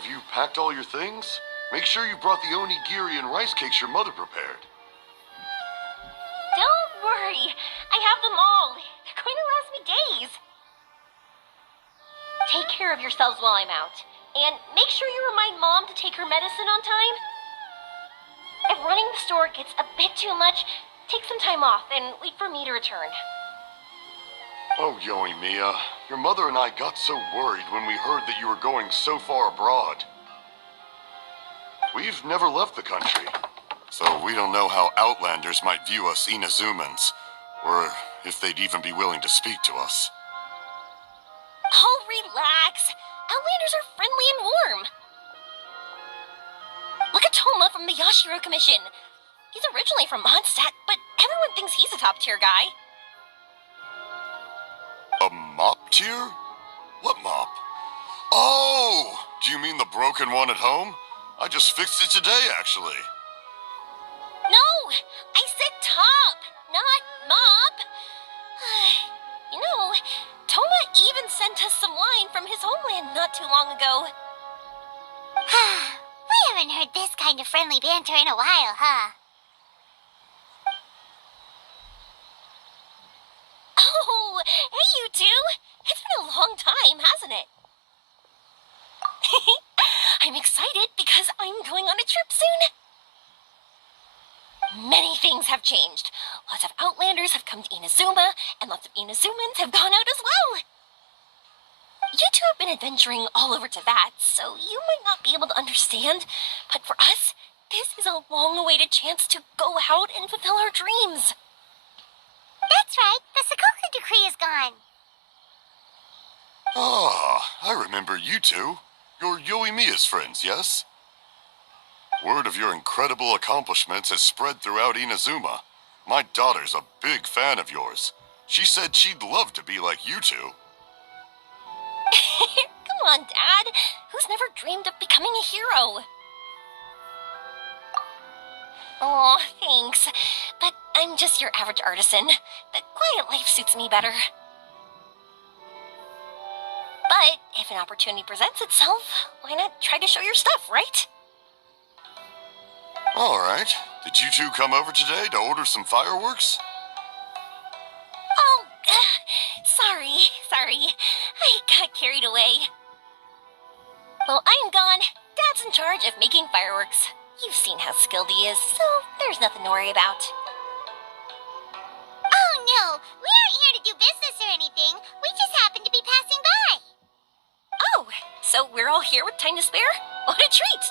Have you packed all your things? Make sure you brought the onigiri and rice cakes your mother prepared. Don't worry. I have them all. They're going to last me days. Take care of yourselves while I'm out. And make sure you remind Mom to take her medicine on time. If running the store gets a bit too much, take some time off and wait for me to return. Oh, Ёmii, your mother and I got so worried when we heard that you were going so far abroad. We've never left the country, so we don't know how Outlanders might view us Inazumans, or if they'd even be willing to speak to us. Oh, relax. Outlanders are friendly and warm. Look at Toma from the Yashiro Commission. He's originally from Mondstadt, but everyone thinks he's a top-tier guy. A mop tier? What mop? Oh! Do you mean the broken one at home? I just fixed it today, actually. No! I said top, not mop. You know, Toma even sent us some wine from his homeland not too long ago. We haven't heard this kind of friendly banter in a while, huh? Oh, hey you two! It's been a long time, hasn't it? I'm excited because I'm going on a trip soon. Many things have changed. Lots of Outlanders have come to Inazuma, and lots of Inazumans have gone out as well. You two have been adventuring all over Teyvat, so you might not be able to understand, but for us, this is a long-awaited chance to go out and fulfill our dreams. That's right, the Sakoku decree is gone. Ah, I remember you two. You're Yoimiya's friends, yes? Word of your incredible accomplishments has spread throughout Inazuma. My daughter's a big fan of yours. She said she'd love to be like you two. Come on, Dad. Who's never dreamed of becoming a hero? Oh, thanks. But I'm just your average artisan. The quiet life suits me better. But if an opportunity presents itself, why not try to show your stuff, right? All right. Did you two come over today to order some fireworks? Oh, sorry. I got carried away. Well, I'm gone. Dad's in charge of making fireworks. You've seen how skilled he is, so there's nothing to worry about. Oh no, we aren't here to do business or anything. We just happen to be passing by. Oh, so we're all here with time to spare? What a treat!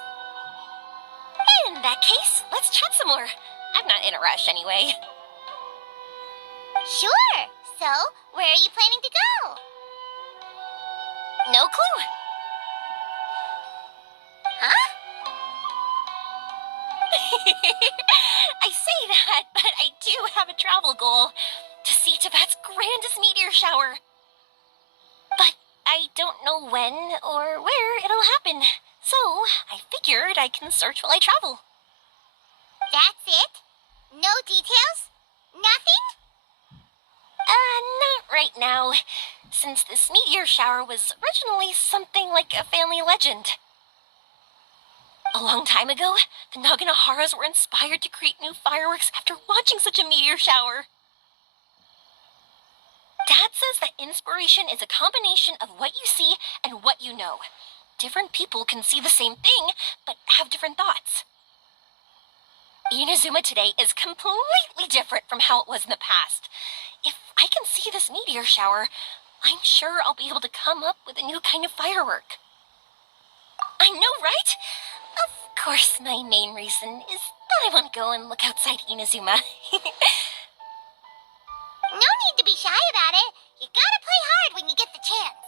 In that case, let's chat some more. I'm not in a rush anyway. Sure. So, where are you planning to go? No clue. Huh? I say that, but I do have a travel goal. To see Teyvat's grandest meteor shower. But I don't know when or where it'll happen. So, I figured I can search while I travel. That's it? No details? Nothing? Not right now, since this meteor shower was originally something like a family legend. A long time ago, the Naganaharas were inspired to create new fireworks after watching such a meteor shower. Dad says that inspiration is a combination of what you see and what you know. Different people can see the same thing, but have different thoughts. Inazuma today is completely different from how it was in the past. If I can see this meteor shower, I'm sure I'll be able to come up with a new kind of firework. I know, right? Of course, my main reason is that I want to go and look outside Inazuma. No need to be shy about it. You gotta play hard when you get the chance.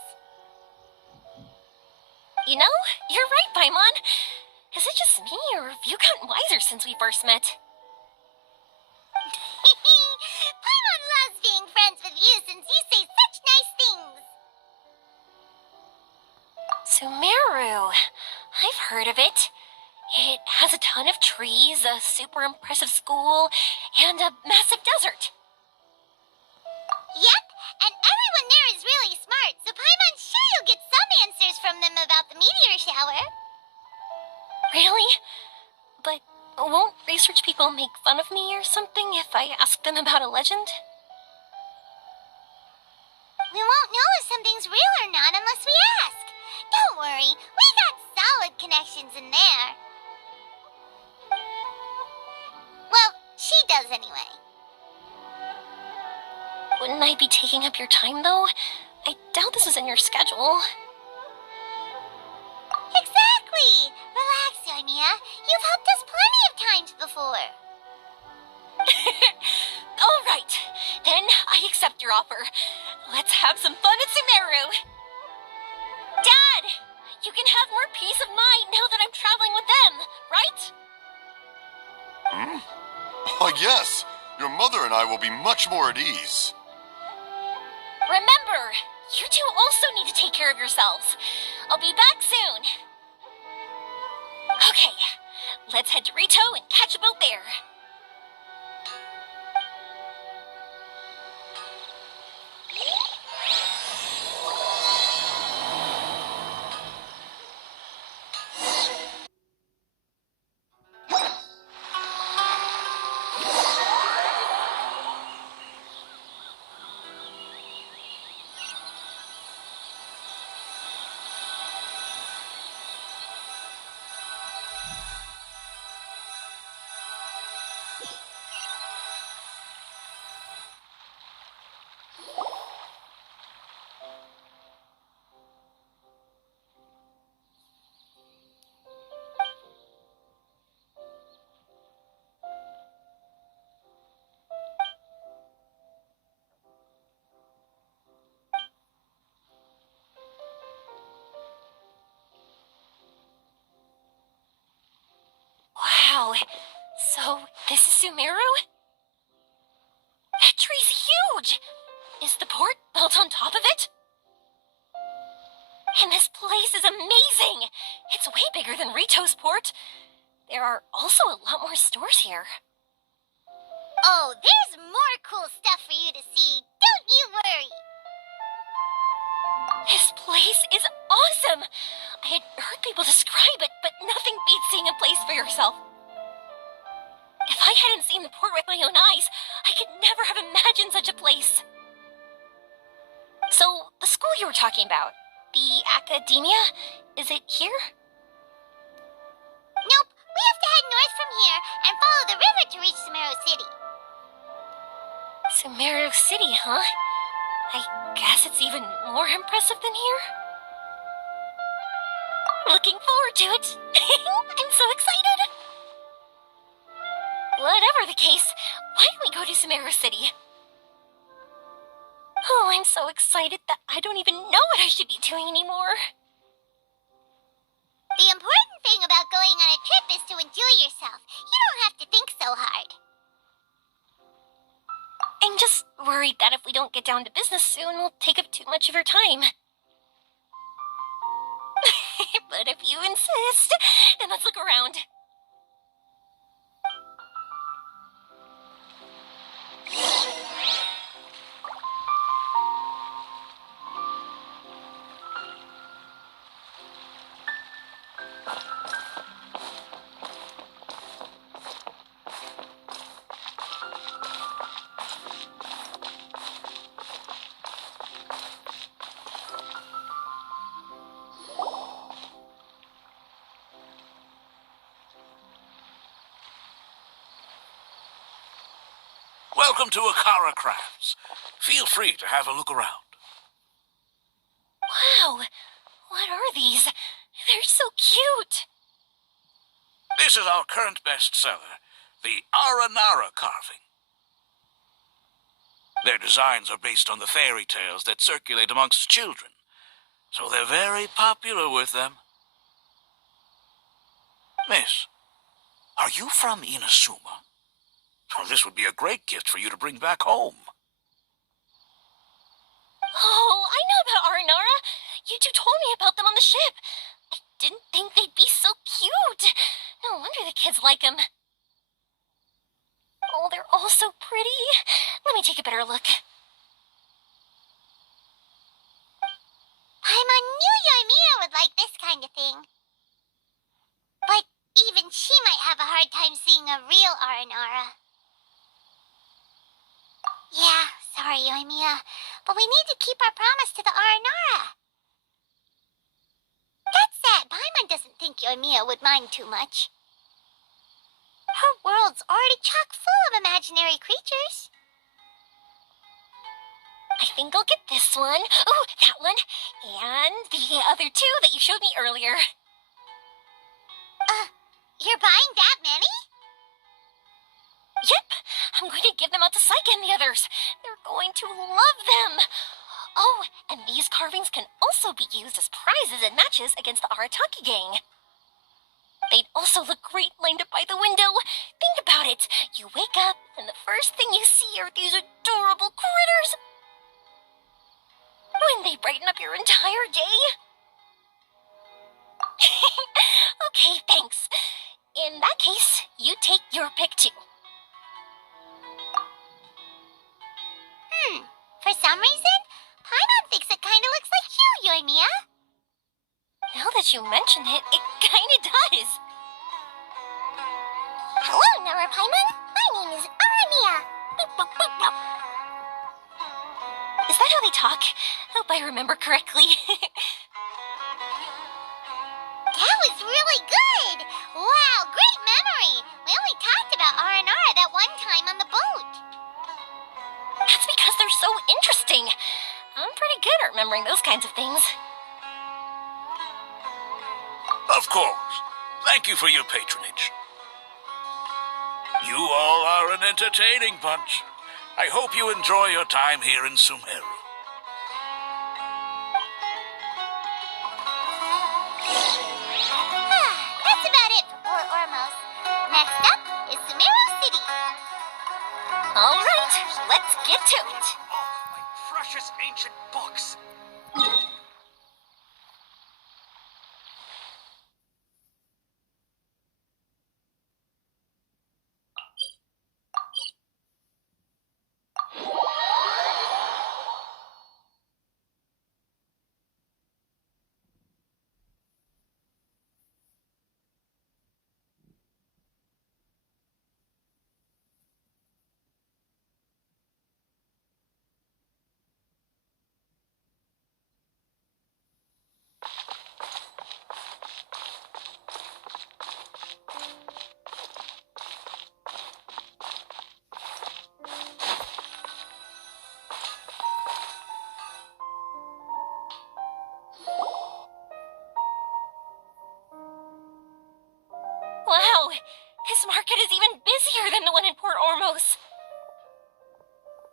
You know, you're right, Paimon. Is it just me, or have you gotten wiser since we first met? Paimon loves being friends with you since you say such nice things. Sumeru. I've heard of it. It has a ton of trees, a super impressive school, and a massive desert. Yep, and everyone there is really smart, so Paimon's sure you'll get some answers from them about the meteor shower. Really? But won't research people make fun of me or something if I ask them about a legend? We won't know if something's real or not unless we ask. Don't worry, we got solid connections in there. Well, she does anyway. Wouldn't I be taking up your time, though? I doubt this is in your schedule. Exactly! Relax, Yoimiya. You've helped us plenty of times before. All right, then I accept your offer. Let's have some fun at Sumeru. Dad, you can have more peace of mind now that I'm traveling with them, right? Oh, yes. Your mother and I will be much more at ease. Remember, you two also need to take care of yourselves. I'll be back soon. Okay, let's head to Rito and catch a boat there. Wow, so this is Sumeru? That tree's huge! Is the port built on top of it? And this place is amazing! It's way bigger than Rito's port. There are also a lot more stores here. Oh, there's more cool stuff for you to see. Don't you worry. This place is awesome! I had heard people describe it, but nothing beats seeing a place for yourself. If I hadn't seen the port with my own eyes, I could never have imagined such a place. So, the school you were talking about, the academia, is it here? Nope, we have to head north from here and follow the river to reach Sumeru City. Sumeru City, huh? I guess it's even more impressive than here. Looking forward to it. I'm so excited. Whatever the case, why don't we go to Sumeru City? Oh, I'm so excited that I don't even know what I should be doing anymore. The important thing about going on a trip is to enjoy yourself. You don't have to think so hard. I'm just worried that if we don't get down to business soon, we'll take up too much of your time. But if you insist, then let's look around. Welcome to Akara Crafts. Feel free to have a look around. Wow, what are these? They're so cute. This is our current bestseller, the Aranara carving. Their designs are based on the fairy tales that circulate amongst children, so they're very popular with them. Miss, are you from Inazuma? Well, this would be a great gift for you to bring back home. Oh, I know about Aranara. You two told me about them on the ship. I didn't think they'd be so cute. No wonder the kids like them. Oh, they're all so pretty. Let me take a better look. I knew Yoimiya would like this kind of thing. But she might have a hard time seeing a real Aranara. Yeah, sorry, Yoimiya, but we need to keep our promise to the Aranara. That said, Paimon doesn't think Yoimiya would mind too much. Her world's already chock full of imaginary creatures. I think I'll get this one. Ooh, that one. And the other two that you showed me earlier. You're buying that many? Yep, I'm going to give them out to Saika and the others. They're going to love them. Oh, and these carvings can also be used as prizes in matches against the Arataki gang. They'd also look great lined up by the window. Think about it. You wake up, and the first thing you see are these adorable critters. Wouldn't they brighten up your entire day? Okay, thanks. In that case, you take your pick too. For some reason, Paimon thinks it kinda looks like you, Yoimiya. Now that you mention it, it kinda does. Hello, Nara Paimon. My name is Aramiya. Is that how they talk? Hope I remember correctly. That was really good! Wow, great memory! We only talked about Aranara that one time on the boat. That's because they're so interesting. I'm pretty good at remembering those kinds of things. Of course. Thank you for your patronage. You all are an entertaining bunch. I hope you enjoy your time here in Sumeru. That's about it for Port Ormos. Next up is Sumeru City. All right, let's get to it. Oh, my precious ancient books. Wow, this market is even busier than the one in Port Ormos.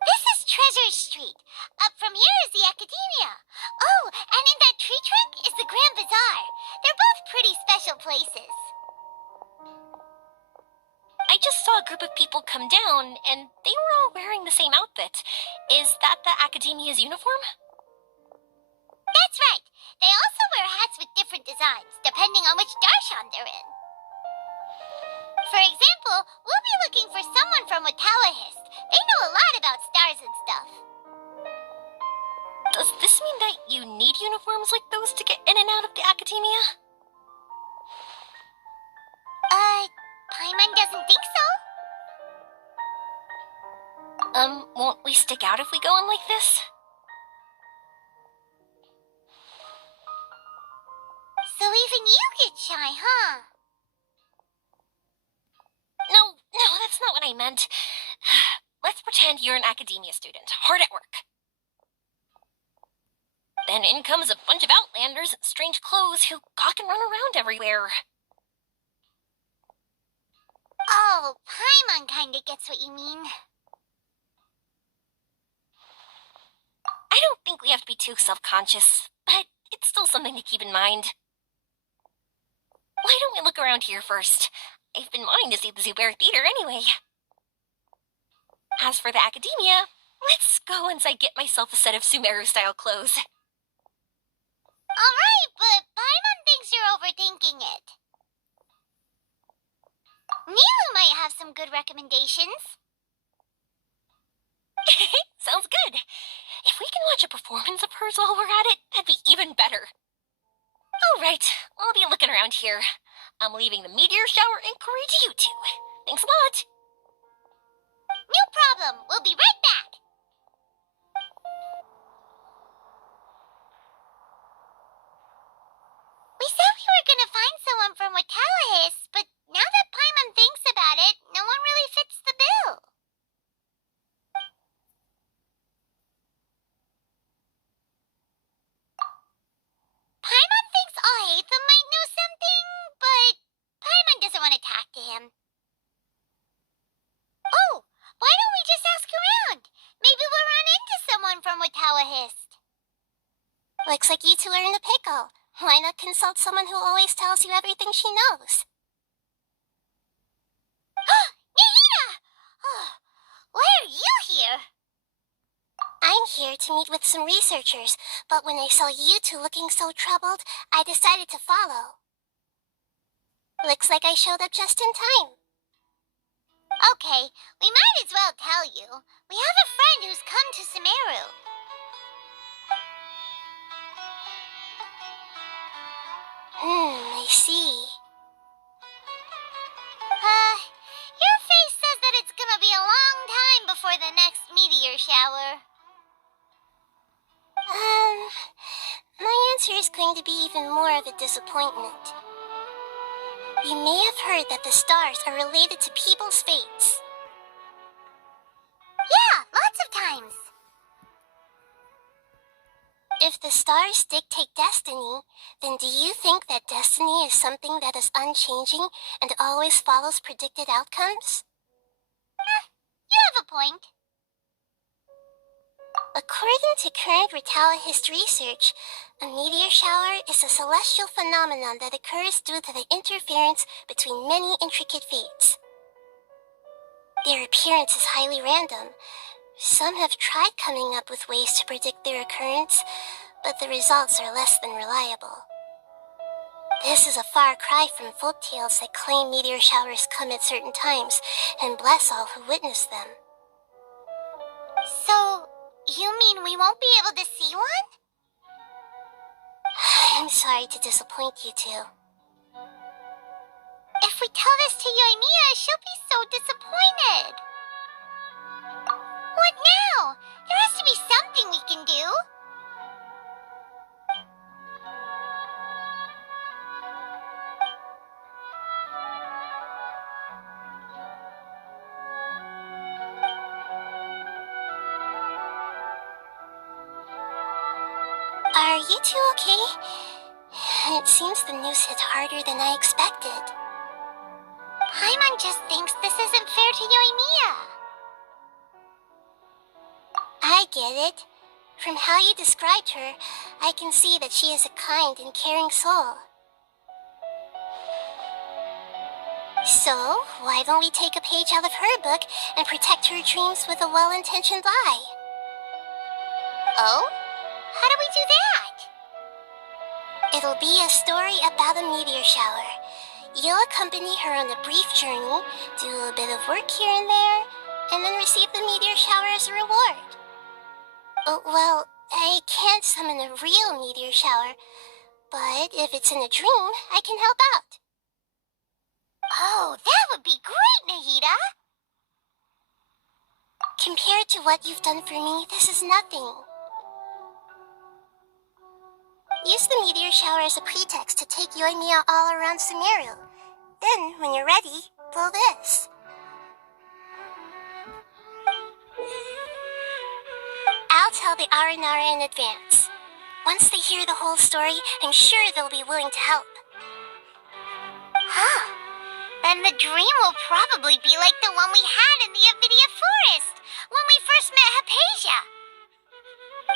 This is Treasure Street. Up from here is the Academia. Oh, and in that tree trunk is the Grand Bazaar. They're both pretty special places. I just saw a group of people come down, and they were all wearing the same outfit. Is that the Academia's uniform? That's right. They also wear hats with different designs, depending on which darshan they're in. For example, we'll be looking for someone from Watawahist. They know a lot about stars and stuff. Does this mean that you need uniforms like those to get in and out of the Academia? Paimon doesn't think so. Won't we stick out if we go in like this? So even you get shy, huh? No, that's not what I meant. Let's pretend you're an Academia student, hard at work. Then in comes a bunch of outlanders in strange clothes who gawk and run around everywhere. Oh, Paimon kinda gets what you mean. I don't think we have to be too self-conscious, but it's still something to keep in mind. Why don't we look around here first? I've been wanting to see the Zubair Theater anyway. As for the Academia, let's go once I get myself a set of Sumeru-style clothes. Alright, but Paimon thinks you're overthinking it. Nilu might have some good recommendations. Sounds good. If we can watch a performance of hers while we're at it, that'd be even better. All right, I'll be looking around here. I'm leaving the meteor shower inquiry to you two. Thanks a lot. No problem. We'll be right back. We said we were gonna find someone from Watallahis, but now that Paimon thinks about it, no one really fits the bill. Paimon thinks Alhaitham might know something, but Paimon doesn't want to talk to him. Oh, why don't we just ask around? Maybe we'll run into someone from Watallahis. Looks like you two are in a pickle. Why not consult someone who always tells you everything she knows? Nahida! Oh, why are you here? I'm here to meet with some researchers, but when I saw you two looking so troubled, I decided to follow. Looks like I showed up just in time. Okay, we might as well tell you. We have a friend who's come to Sumeru. I see. Your face says that it's gonna be a long time before the next meteor shower. My answer is going to be even more of a disappointment. You may have heard that the stars are related to people's fates. Yeah, lots of times. If the stars dictate destiny, then do you think that destiny is something that is unchanging and always follows predicted outcomes? You have a point. According to current Watallahis research, a meteor shower is a celestial phenomenon that occurs due to the interference between many intricate fates. Their appearance is highly random. Some have tried coming up with ways to predict their occurrence, but the results are less than reliable. This is a far cry from folk tales that claim meteor showers come at certain times and bless all who witness them. So, you mean we won't be able to see one? I'm sorry to disappoint you two. If we tell this to Yoimiya, she'll be so disappointed. What now? There has to be something we can do. Are you two okay? It seems the news hit harder than I expected. Paimon just thinks this isn't fair to Yoimiya. I get it. From how you described her, I can see that she is a kind and caring soul. So, why don't we take a page out of her book and protect her dreams with a well-intentioned lie? Oh? How do we do that? It'll be a story about a meteor shower. You'll accompany her on a brief journey, do a bit of work here and there, and then receive the meteor shower as a reward. Oh, well, I can't summon a real meteor shower, but if it's in a dream, I can help out. Oh, that would be great, Nahida! Compared to what you've done for me, this is nothing. Use the meteor shower as a pretext to take Yoimiya all around Sumeru. Then, when you're ready, blow this. I'll tell the Aranara in advance. Once they hear the whole story, I'm sure they'll be willing to help. Huh. Then the dream will probably be like the one we had in the Avidia Forest, when we first met Hypatia.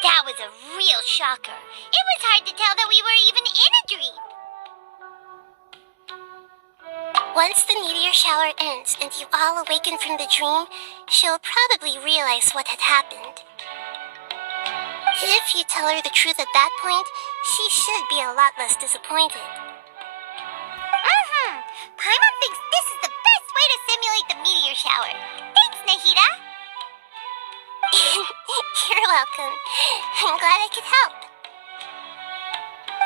That was a real shocker. It was hard to tell that we were even in a dream. Once the meteor shower ends and you all awaken from the dream, she'll probably realize what had happened. If you tell her the truth at that point, she should be a lot less disappointed. Paimon thinks this is the best way to simulate the meteor shower. Thanks, Nahida. You're welcome. I'm glad I could help.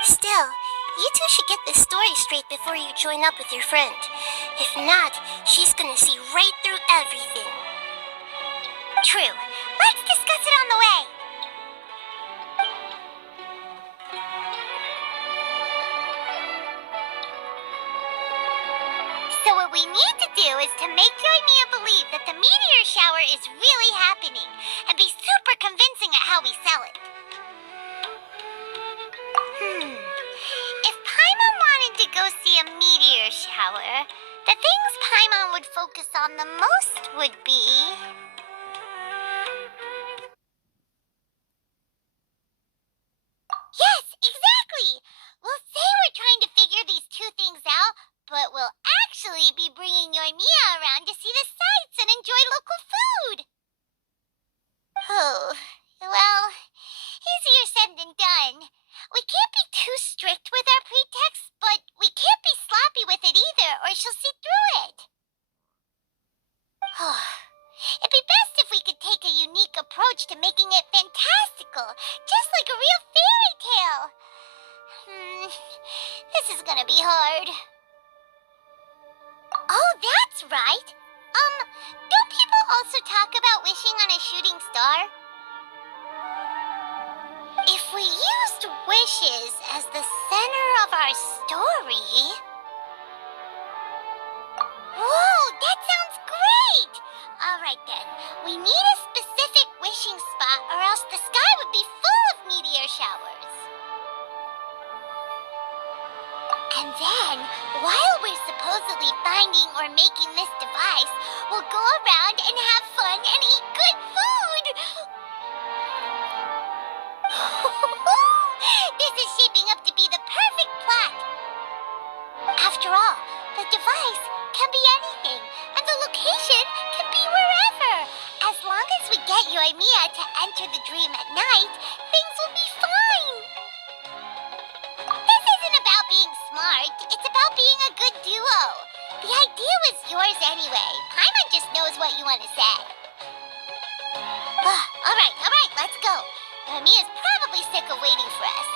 Still, You two should get this story straight before you join up with your friend. If not, she's gonna see right through everything. True. Let's discuss it on the way. So what we need to do is to make Yoimiya believe that the meteor shower is really happening and be super convincing at how we sell it. If Paimon wanted to go see a meteor shower, the things Paimon would focus on the most would be... Yes, exactly! We'll say we're trying to figure these two things out, but we'll actually be bringing Yoimiya around to see the sights and enjoy local food. Oh, well, easier said than done. We can't be too strict with our pretext, but we can't be sloppy with it either, or she'll see through it. It'd be best if we could take a unique approach to making it fantastical, just like a real fairy tale. This is gonna be hard. Oh, that's right. Don't people also talk about wishing on a shooting star? If we used wishes as the center of our story... Whoa, that sounds great! Alright then, we need a specific wishing spot or else the sky would be full of meteor showers. And then, while we're supposedly finding or making this device, we'll go around and have fun and eat good food! This is shaping up to be the perfect plot. After all, the device can be anything, and the location can be wherever. As long as we get Yoimiya to enter the dream at night, things will be fine. This isn't about being smart, it's about being a good duo. The idea was yours anyway. Paimon just knows what you want to say. Alright, let's go. Yoimiya's probably sick of waiting for us.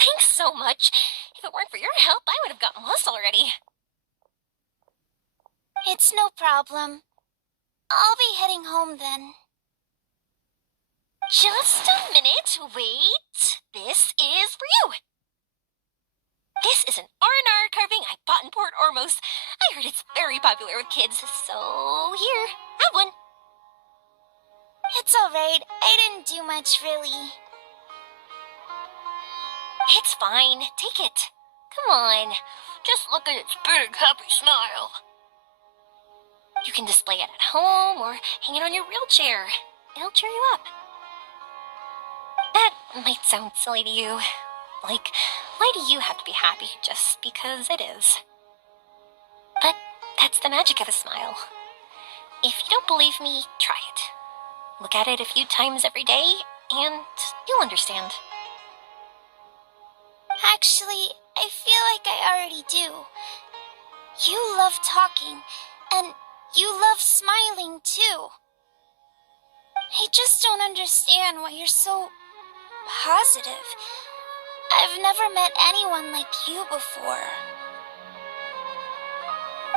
Thanks so much. If it weren't for your help, I would have gotten lost already. It's no problem. I'll be heading home then. Just a minute, wait. This is for you. This is an R&R carving I bought in Port Ormos. I heard it's very popular with kids, so here, have one. It's alright. I didn't do much, really. It's fine. Take it. Come on. Just look at its big, happy smile. You can display it at home or hang it on your wheelchair. It'll cheer you up. That might sound silly to you. Like, why do you have to be happy just because it is? But that's the magic of a smile. If you don't believe me, try it. Look at it a few times every day, and you'll understand. Actually, I feel like I already do. You love talking, and you love smiling too. I just don't understand why you're so positive. I've never met anyone like you before.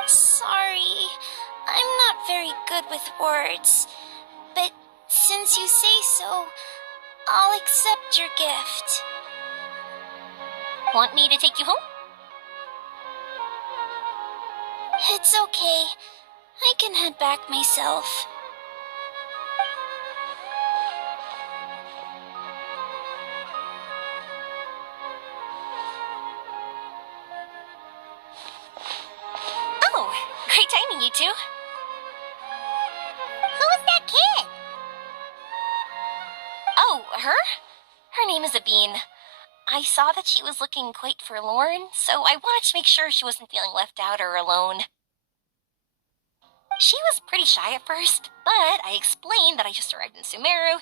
Sorry, I'm not very good with words, but since you say so, I'll accept your gift. Want me to take you home? It's okay. I can head back myself. Great timing, you two. Who was that kid? Oh, her? Her name is Abine. I saw that she was looking quite forlorn, so I wanted to make sure she wasn't feeling left out or alone. She was pretty shy at first, but I explained that I just arrived in Sumeru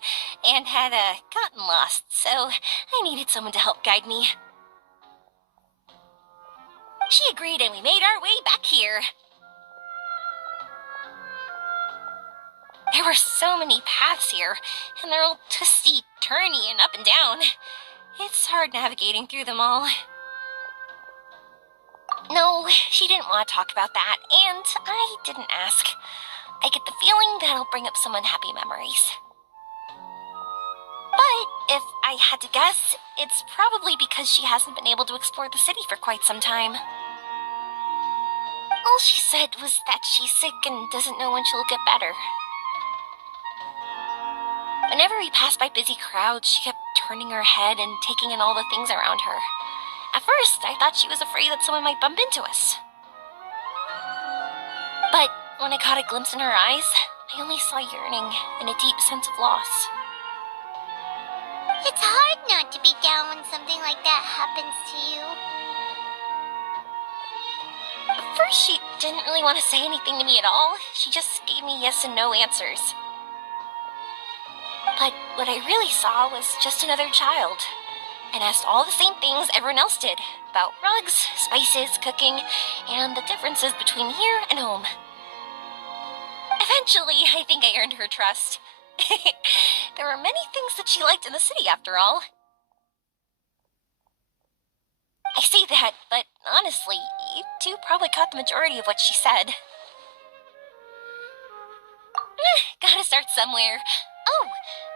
and had gotten lost, so I needed someone to help guide me. She agreed and we made our way back here. There were so many paths here, and they're all twisty, turny, and up and down. It's hard navigating through them all. No, she didn't want to talk about that, and I didn't ask. I get the feeling that'll bring up some unhappy memories. But if I had to guess, it's probably because she hasn't been able to explore the city for quite some time. All she said was that she's sick and doesn't know when she'll get better. Whenever we passed by busy crowds, she kept turning her head and taking in all the things around her. At first, I thought she was afraid that someone might bump into us. But when I caught a glimpse in her eyes, I only saw yearning and a deep sense of loss. It's hard not to be down when something like that happens to you. At first, she didn't really want to say anything to me at all. She just gave me yes and no answers. But what I really saw was just another child, and asked all the same things everyone else did, about rugs, spices, cooking, and the differences between here and home. Eventually, I think I earned her trust. There were many things that she liked in the city, after all. I say that, but honestly, you two probably caught the majority of what she said. Gotta start somewhere. Oh,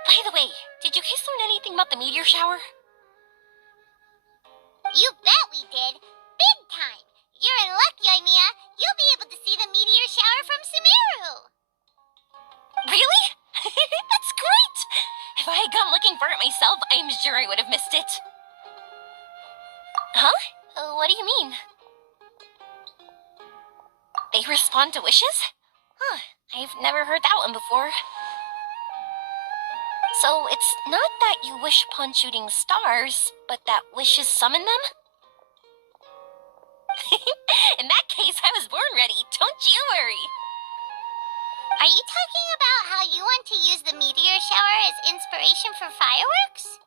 by the way, did you guys learn anything about the meteor shower? You bet we did. Big time. You're in luck, Yoimiya. You'll be able to see the meteor shower from Sumeru. Really? That's great! If I had gone looking for it myself, I'm sure I would have missed it. Huh? What do you mean? They respond to wishes? Huh, I've never heard that one before. So it's not that you wish upon shooting stars, but that wishes summon them? In that case, I was born ready. Don't you worry. Are you talking about how you want to use the meteor shower as inspiration for fireworks?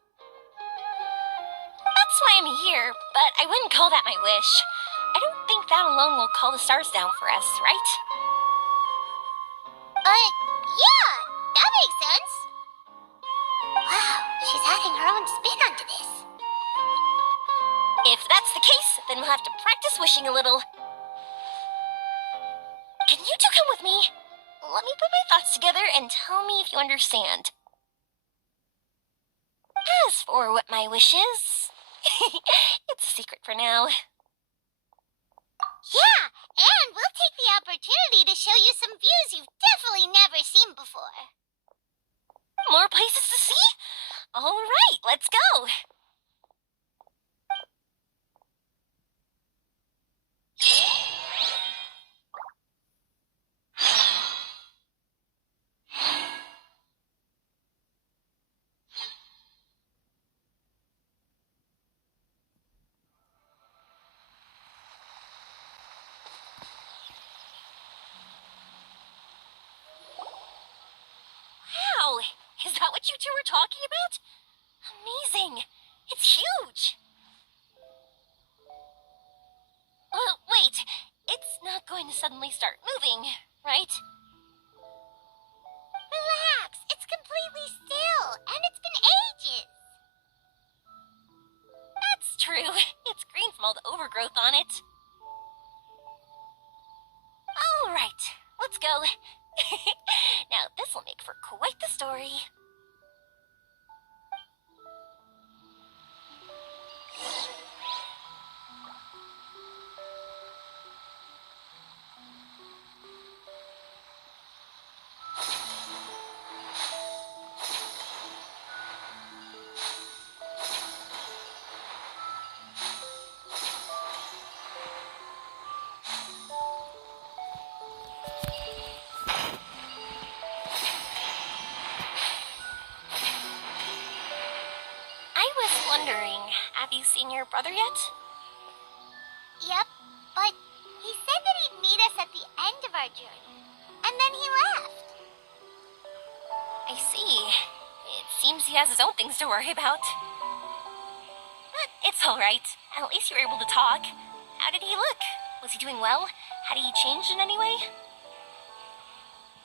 That's why I'm here, but I wouldn't call that my wish. I don't think that alone will call the stars down for us, right? Yeah, that makes sense. Wow, she's adding her own spin onto this. If that's the case, then we'll have to practice wishing a little. Can you two come with me? Let me put my thoughts together and tell me if you understand. As for what my wish is, it's a secret for now. Yeah, and we'll take the opportunity to show you some views you've definitely never seen before. More places to see? All right, let's go. Wow, is that what you two were talking about? Amazing. It's huge. Wait, it's not going to suddenly start moving, right? Relax, it's completely still, and it's been ages. That's true. It's green from all the overgrowth on it. All right, let's go. Now, this will make for quite the story. you seen your brother yet? Yep, but he said that he'd meet us at the end of our journey. And then he left. I see. It seems he has his own things to worry about. But it's alright. At least you were able to talk. How did he look? Was he doing well? Had he changed in any way?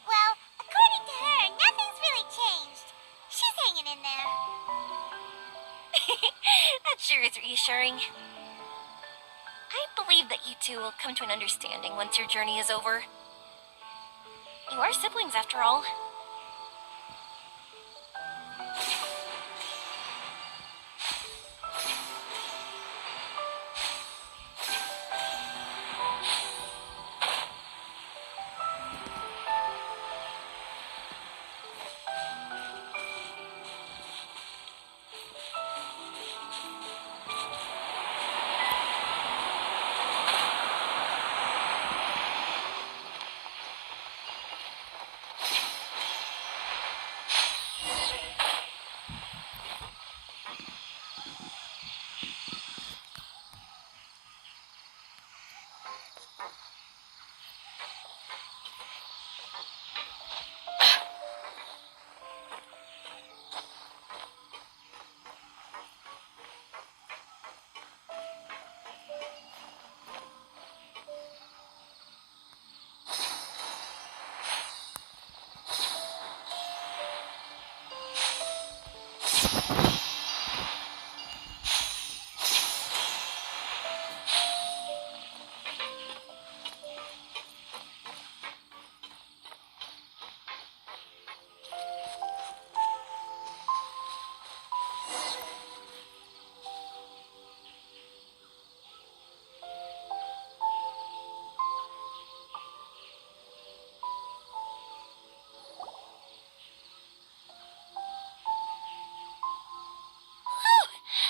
Well, according to her, nothing's really changed. She's hanging in there. That sure is reassuring. I believe that you two will come to an understanding once your journey is over. You are siblings, after all.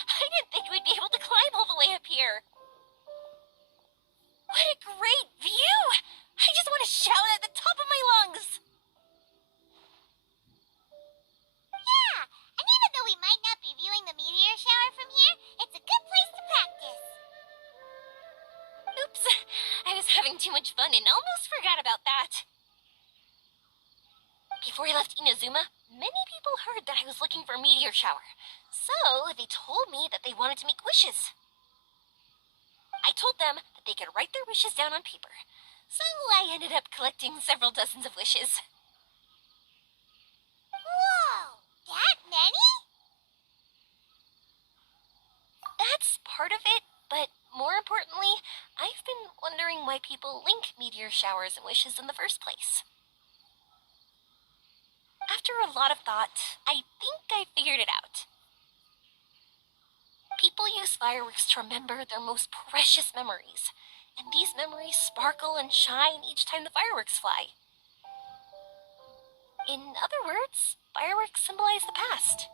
I didn't think we'd be able to climb all the way up here. What a great view! I just want to shout at the top of my lungs. Yeah, and even though we might not be viewing the meteor shower from here, it's a good place to practice. Oops, I was having too much fun and almost forgot about that. Before I left Inazuma, many people heard that I was looking for a meteor shower, so they told me that they wanted to make wishes. I told them that they could write their wishes down on paper, so I ended up collecting several dozens of wishes. Whoa, that many? That's part of it, but more importantly, I've been wondering why people link meteor showers and wishes in the first place. After a lot of thought, I think I figured it out. People use fireworks to remember their most precious memories, and these memories sparkle and shine each time the fireworks fly. In other words, fireworks symbolize the past.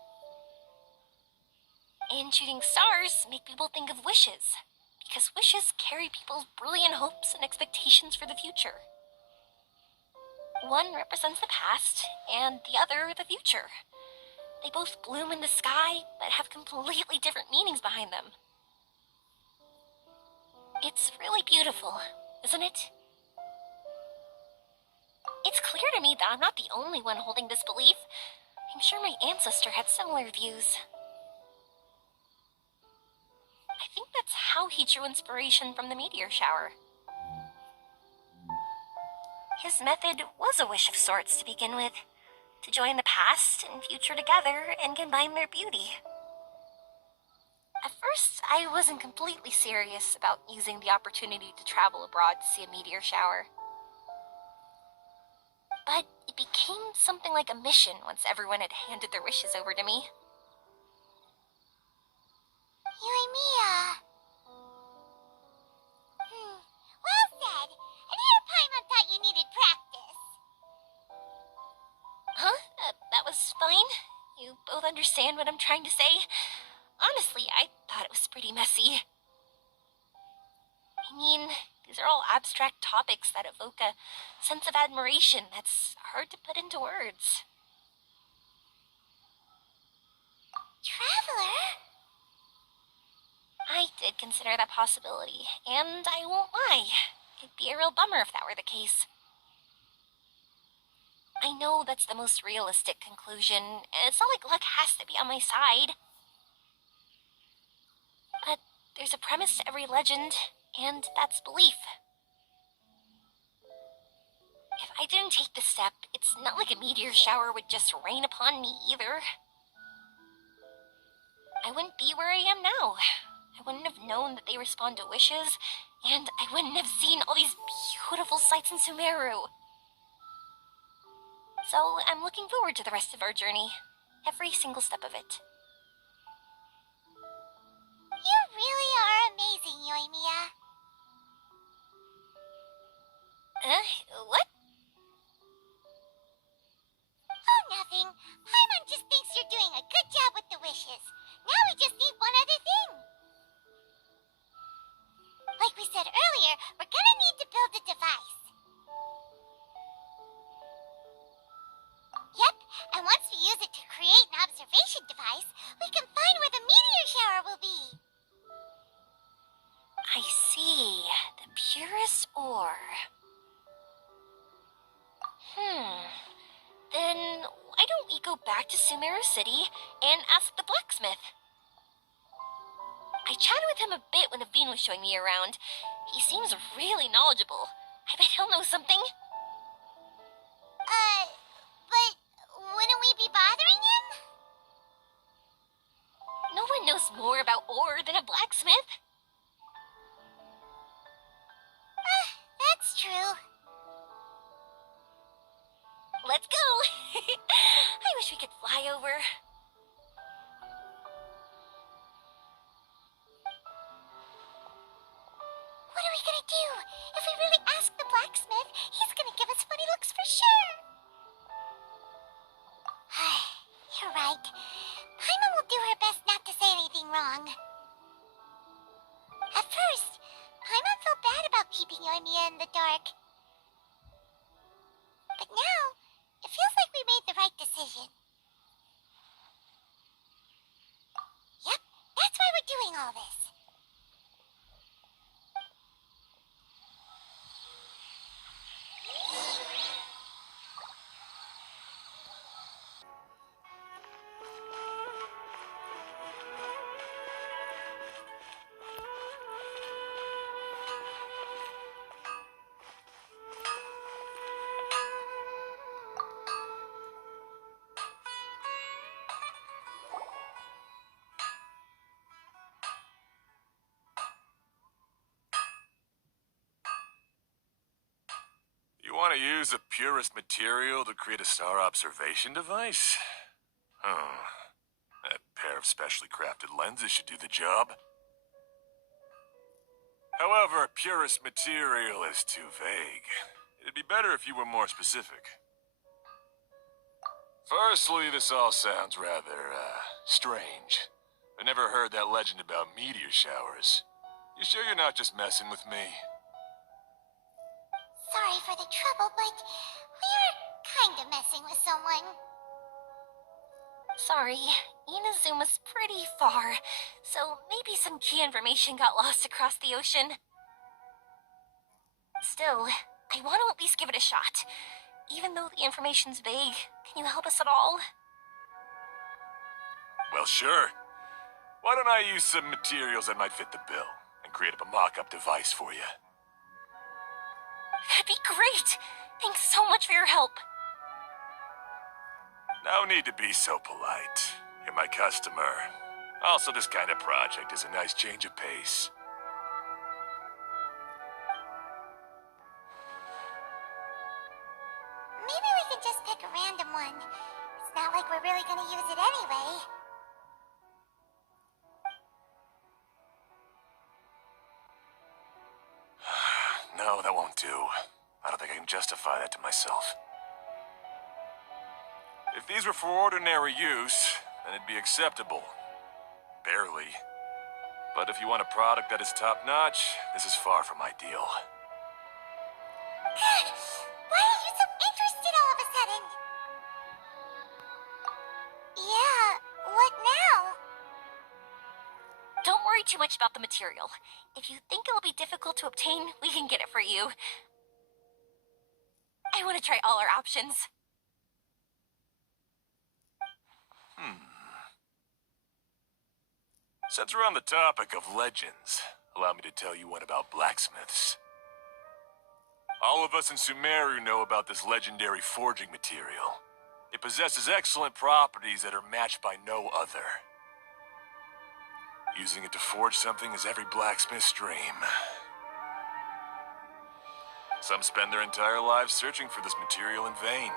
And shooting stars make people think of wishes, because wishes carry people's brilliant hopes and expectations for the future. One represents the past, and the other the future. They both bloom in the sky, but have completely different meanings behind them. It's really beautiful, isn't it? It's clear to me that I'm not the only one holding this belief. I'm sure my ancestor had similar views. I think that's how he drew inspiration from the meteor shower. His method was a wish of sorts to begin with, to join the past and future together and combine their beauty. At first, I wasn't completely serious about using the opportunity to travel abroad to see a meteor shower. But it became something like a mission once everyone had handed their wishes over to me. Yoimiya. Well said. And here Paimon thought you needed practice. Huh? That was fine? You both understand what I'm trying to say? Honestly, I thought it was pretty messy. I mean, these are all abstract topics that evoke a sense of admiration that's hard to put into words. Traveler? did consider that possibility, and I won't lie. It'd be a real bummer if that were the case. I know that's the most realistic conclusion. It's not like luck has to be on my side. But there's a premise to every legend, and that's belief. If I didn't take this step, it's not like a meteor shower would just rain upon me either. I wouldn't be where I am now. I wouldn't have known that they respond to wishes, and I wouldn't have seen all these beautiful sights in Sumeru. So I'm looking forward to the rest of our journey. Every single step of it. You really are amazing, Yoimiya. What? Oh, nothing. Paimon just thinks you're doing a good job with the wishes. Now we just need one other thing. Like we said earlier, we're gonna need to build a device. Yep, and once we use it to create an observation device, we can find where the meteor shower will be. I see. The purest ore. Then why don't we go back to Sumeru City and ask the blacksmith? I chatted with him a bit when Aveen was showing me around. He seems really knowledgeable. I bet he'll know something. But wouldn't we be bothering him? No one knows more about ore than a blacksmith. That's true. Let's go! I wish we could fly over. What are we gonna do? If we really ask the blacksmith, he's gonna give us funny looks for sure. You're right. Paimon will do her best not to say anything wrong. At first, Paimon felt bad about keeping Yoimiya in the dark. But now, it feels like we made the right decision. Yep, that's why we're doing all this. You want to use the purest material to create a star observation device? Oh, that pair of specially crafted lenses should do the job. However, purest material is too vague. It'd be better if you were more specific. Firstly, this all sounds rather, strange. I never heard that legend about meteor showers. You sure you're not just messing with me? Sorry for the trouble, but we are kind of messing with someone. Sorry, Inazuma's pretty far, so maybe some key information got lost across the ocean. Still, I want to at least give it a shot. Even though the information's vague, can you help us at all? Well, sure. Why don't I use some materials that might fit the bill and create up a mock-up device for you? That'd be great! Thanks so much for your help. No need to be so polite. You're my customer. Also, this kind of project is a nice change of pace. Maybe we can just pick a random one. It's not like we're really gonna use it anyway. No, that won't do. I don't think I can justify that to myself. If these were for ordinary use, then it'd be acceptable. Barely. But if you want a product that is top-notch, this is far from ideal. Why are you so interested all of a sudden? Yeah, what now? Don't worry worry too much about the material. If you think it'll be difficult to obtain, we can get it for you. I want to try all our options. Since we're on the topic of legends, allow me to tell you one about blacksmiths. All of us in Sumeru know about this legendary forging material. It possesses excellent properties that are matched by no other. Using it to forge something is every blacksmith's dream. Some spend their entire lives searching for this material in vain,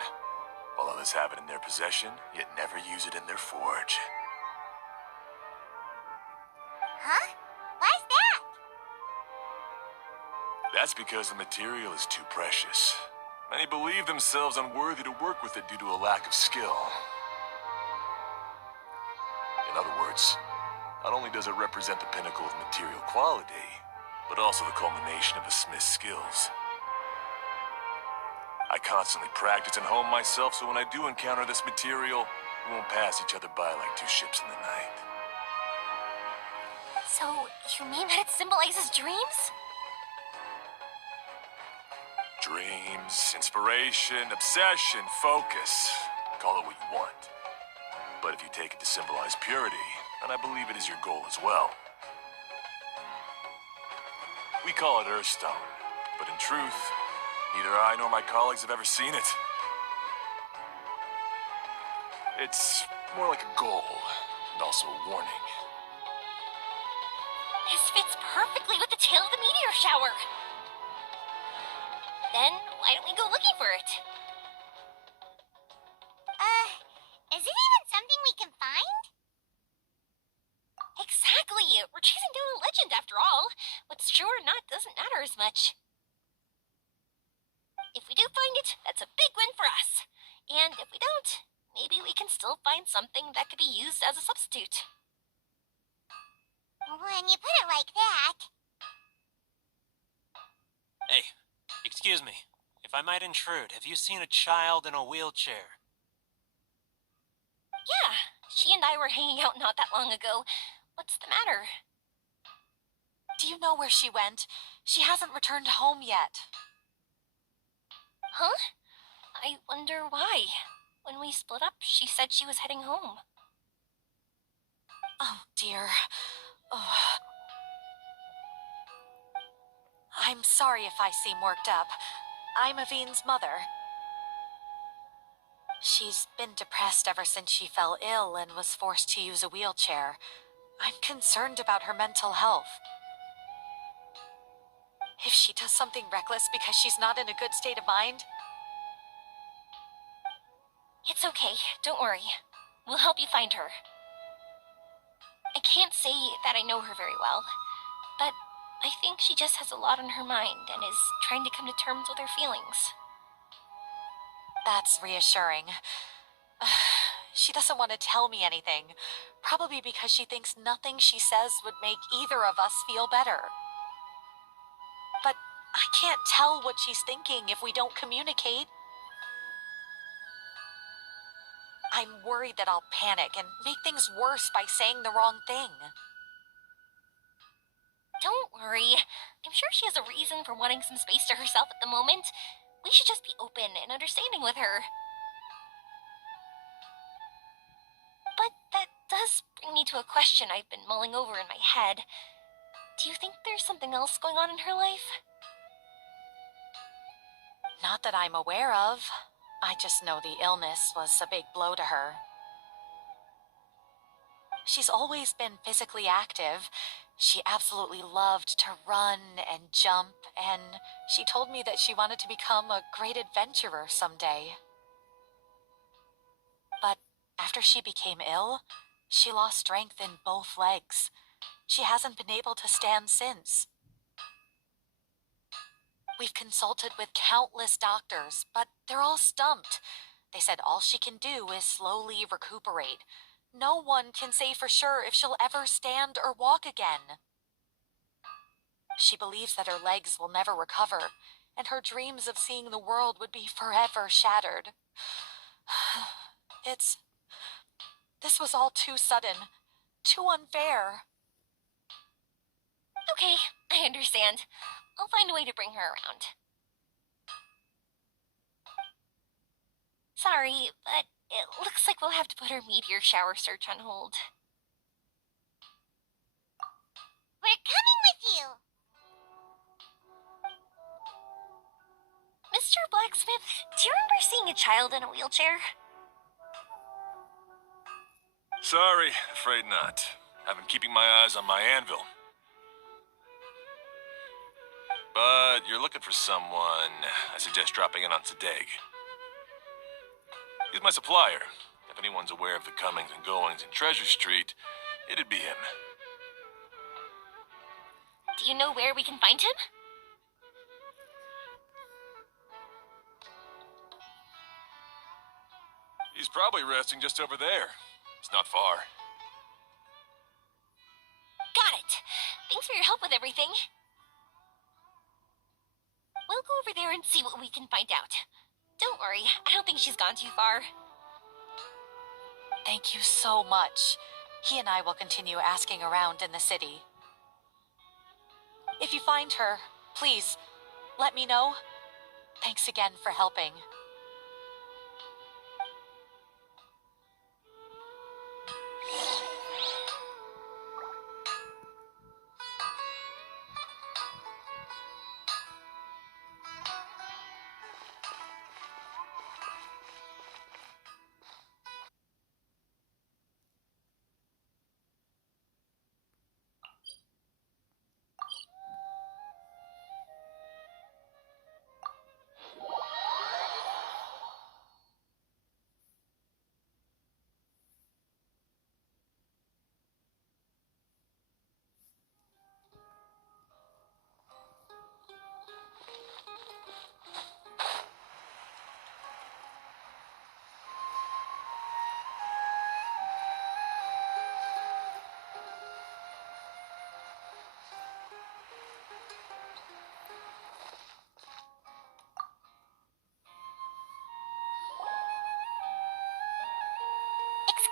while others have it in their possession, yet never use it in their forge. Huh? Why's that? That's because the material is too precious. Many believe themselves unworthy to work with it due to a lack of skill. In other words, not only does it represent the pinnacle of material quality, but also the culmination of a smith's skills. I constantly practice and hone myself, so when I do encounter this material, we won't pass each other by like two ships in the night. So, you mean that it symbolizes dreams? Dreams, inspiration, obsession, focus. Call it what you want. But if you take it to symbolize purity, then I believe it is your goal as well. We call it Earthstone, but in truth, neither I nor my colleagues have ever seen it. It's more like a goal, and also a warning. This fits perfectly with the tale of the meteor shower. Then, why don't we go looking for it? Is it even something we can find? Exactly! We're chasing down a legend after all. What's true or not doesn't matter as much. If we do find it, that's a big win for us. And if we don't, maybe we can still find something that could be used as a substitute. When you put it like that... Hey, excuse me. If I might intrude, have you seen a child in a wheelchair? Yeah, she and I were hanging out not that long ago. What's the matter? Do you know where she went? She hasn't returned home yet. Huh? I wonder why. When we split up, she said she was heading home. Oh, dear. Oh. I'm sorry if I seem worked up. I'm Avine's mother. She's been depressed ever since she fell ill and was forced to use a wheelchair. I'm concerned about her mental health. If she does something reckless because she's not in a good state of mind... It's okay, don't worry. We'll help you find her. I can't say that I know her very well, but I think she just has a lot on her mind and is trying to come to terms with her feelings. That's reassuring. She doesn't want to tell me anything, probably because she thinks nothing she says would make either of us feel better. But I can't tell what she's thinking if we don't communicate. I'm worried that I'll panic and make things worse by saying the wrong thing. Don't worry. I'm sure she has a reason for wanting some space to herself at the moment. We should just be open and understanding with her. But that does bring me to a question I've been mulling over in my head. Do you think there's something else going on in her life? Not that I'm aware of. I just know the illness was a big blow to her. She's always been physically active. She absolutely loved to run and jump, and she told me that she wanted to become a great adventurer someday. But after she became ill, she lost strength in both legs. She hasn't been able to stand since. We've consulted with countless doctors, but they're all stumped. They said all she can do is slowly recuperate. No one can say for sure if she'll ever stand or walk again. She believes that her legs will never recover, and her dreams of seeing the world would be forever shattered. This was all too sudden, too unfair. I understand. I'll find a way to bring her around. Sorry, but it looks like we'll have to put our meteor shower search on hold. We're coming with you. Mr. Blacksmith, do you remember seeing a child in a wheelchair? Sorry, afraid not. I've been keeping my eyes on my anvil. But you're looking for someone. I suggest dropping in on Sadeg. He's my supplier. If anyone's aware of the comings and goings in Treasure Street, it'd be him. Do you know where we can find him? He's probably resting just over there. It's not far. Got it. Thanks for your help with everything. We'll go over there and see what we can find out. Don't worry, I don't think she's gone too far. Thank you so much. He and I will continue asking around in the city. If you find her, please, let me know. Thanks again for helping.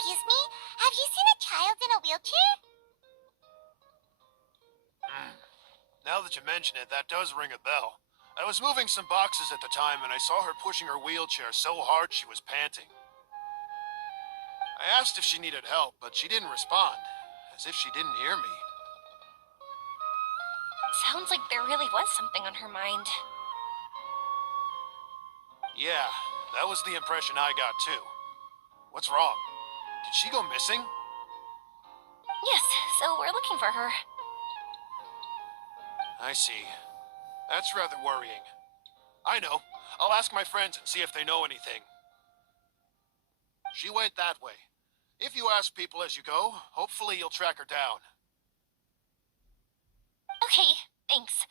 Excuse me? Have you seen a child in a wheelchair? Now that you mention it, that does ring a bell. I was moving some boxes at the time and I saw her pushing her wheelchair so hard she was panting. I asked if she needed help, but she didn't respond, as if she didn't hear me. Sounds like there really was something on her mind. Yeah, that was the impression I got too. What's wrong? Did she go missing? Yes, so we're looking for her. I see. That's rather worrying. I know. I'll ask my friends and see if they know anything. She went that way. If you ask people as you go, hopefully you'll track her down. Okay, thanks.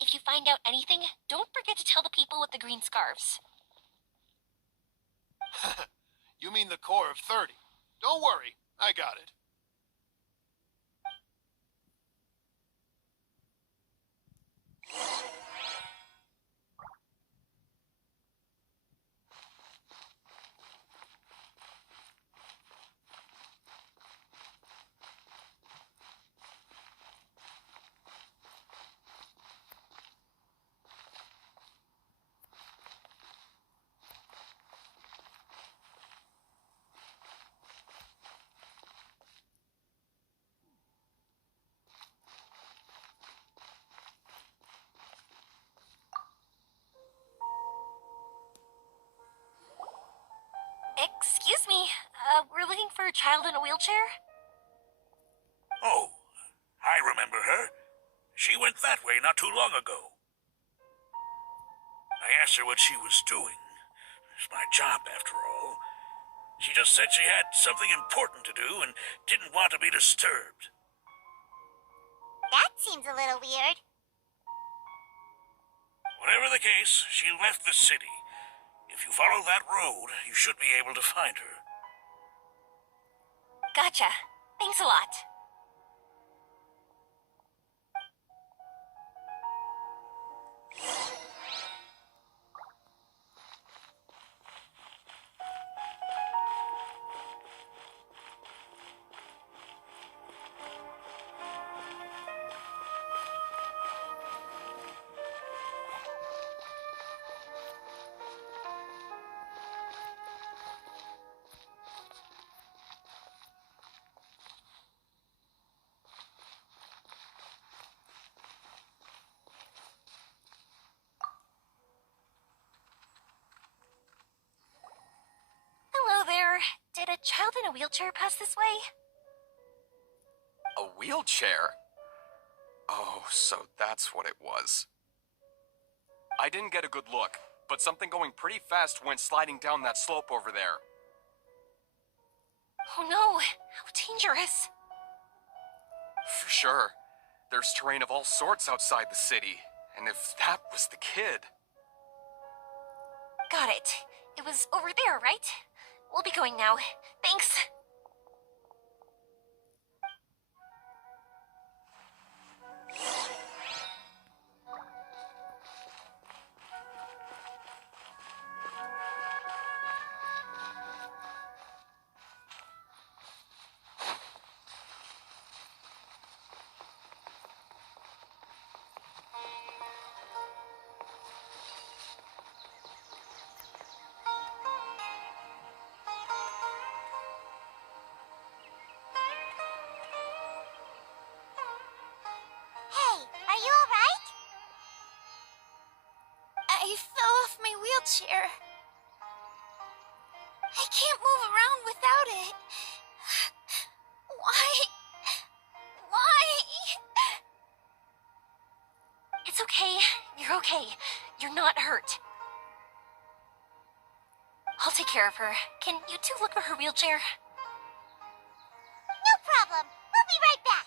If you find out anything, don't forget to tell the people with the green scarves. You mean the core of 30. Don't worry, I got it. Excuse me, we're looking for a child in a wheelchair? Oh, I remember her. She went that way not too long ago. I asked her what she was doing. It's my job, after all. She just said she had something important to do and didn't want to be disturbed. That seems a little weird. Whatever the case, she left the city. If you follow that road, you should be able to find her. Gotcha. Thanks a lot. child in a wheelchair pass this way? A wheelchair? Oh, so that's what it was. I didn't get a good look, but something going pretty fast went sliding down that slope over there. Oh no, how dangerous. For sure. There's terrain of all sorts outside the city, and if that was the kid... Got it. It was over there, right? We'll be going now. Thanks. Hey, are you alright? I fell off my wheelchair. I can't move around without it. Why? Why? It's okay. You're okay. You're not hurt. I'll take care of her. Can you two look for her wheelchair? No problem. We'll be right back.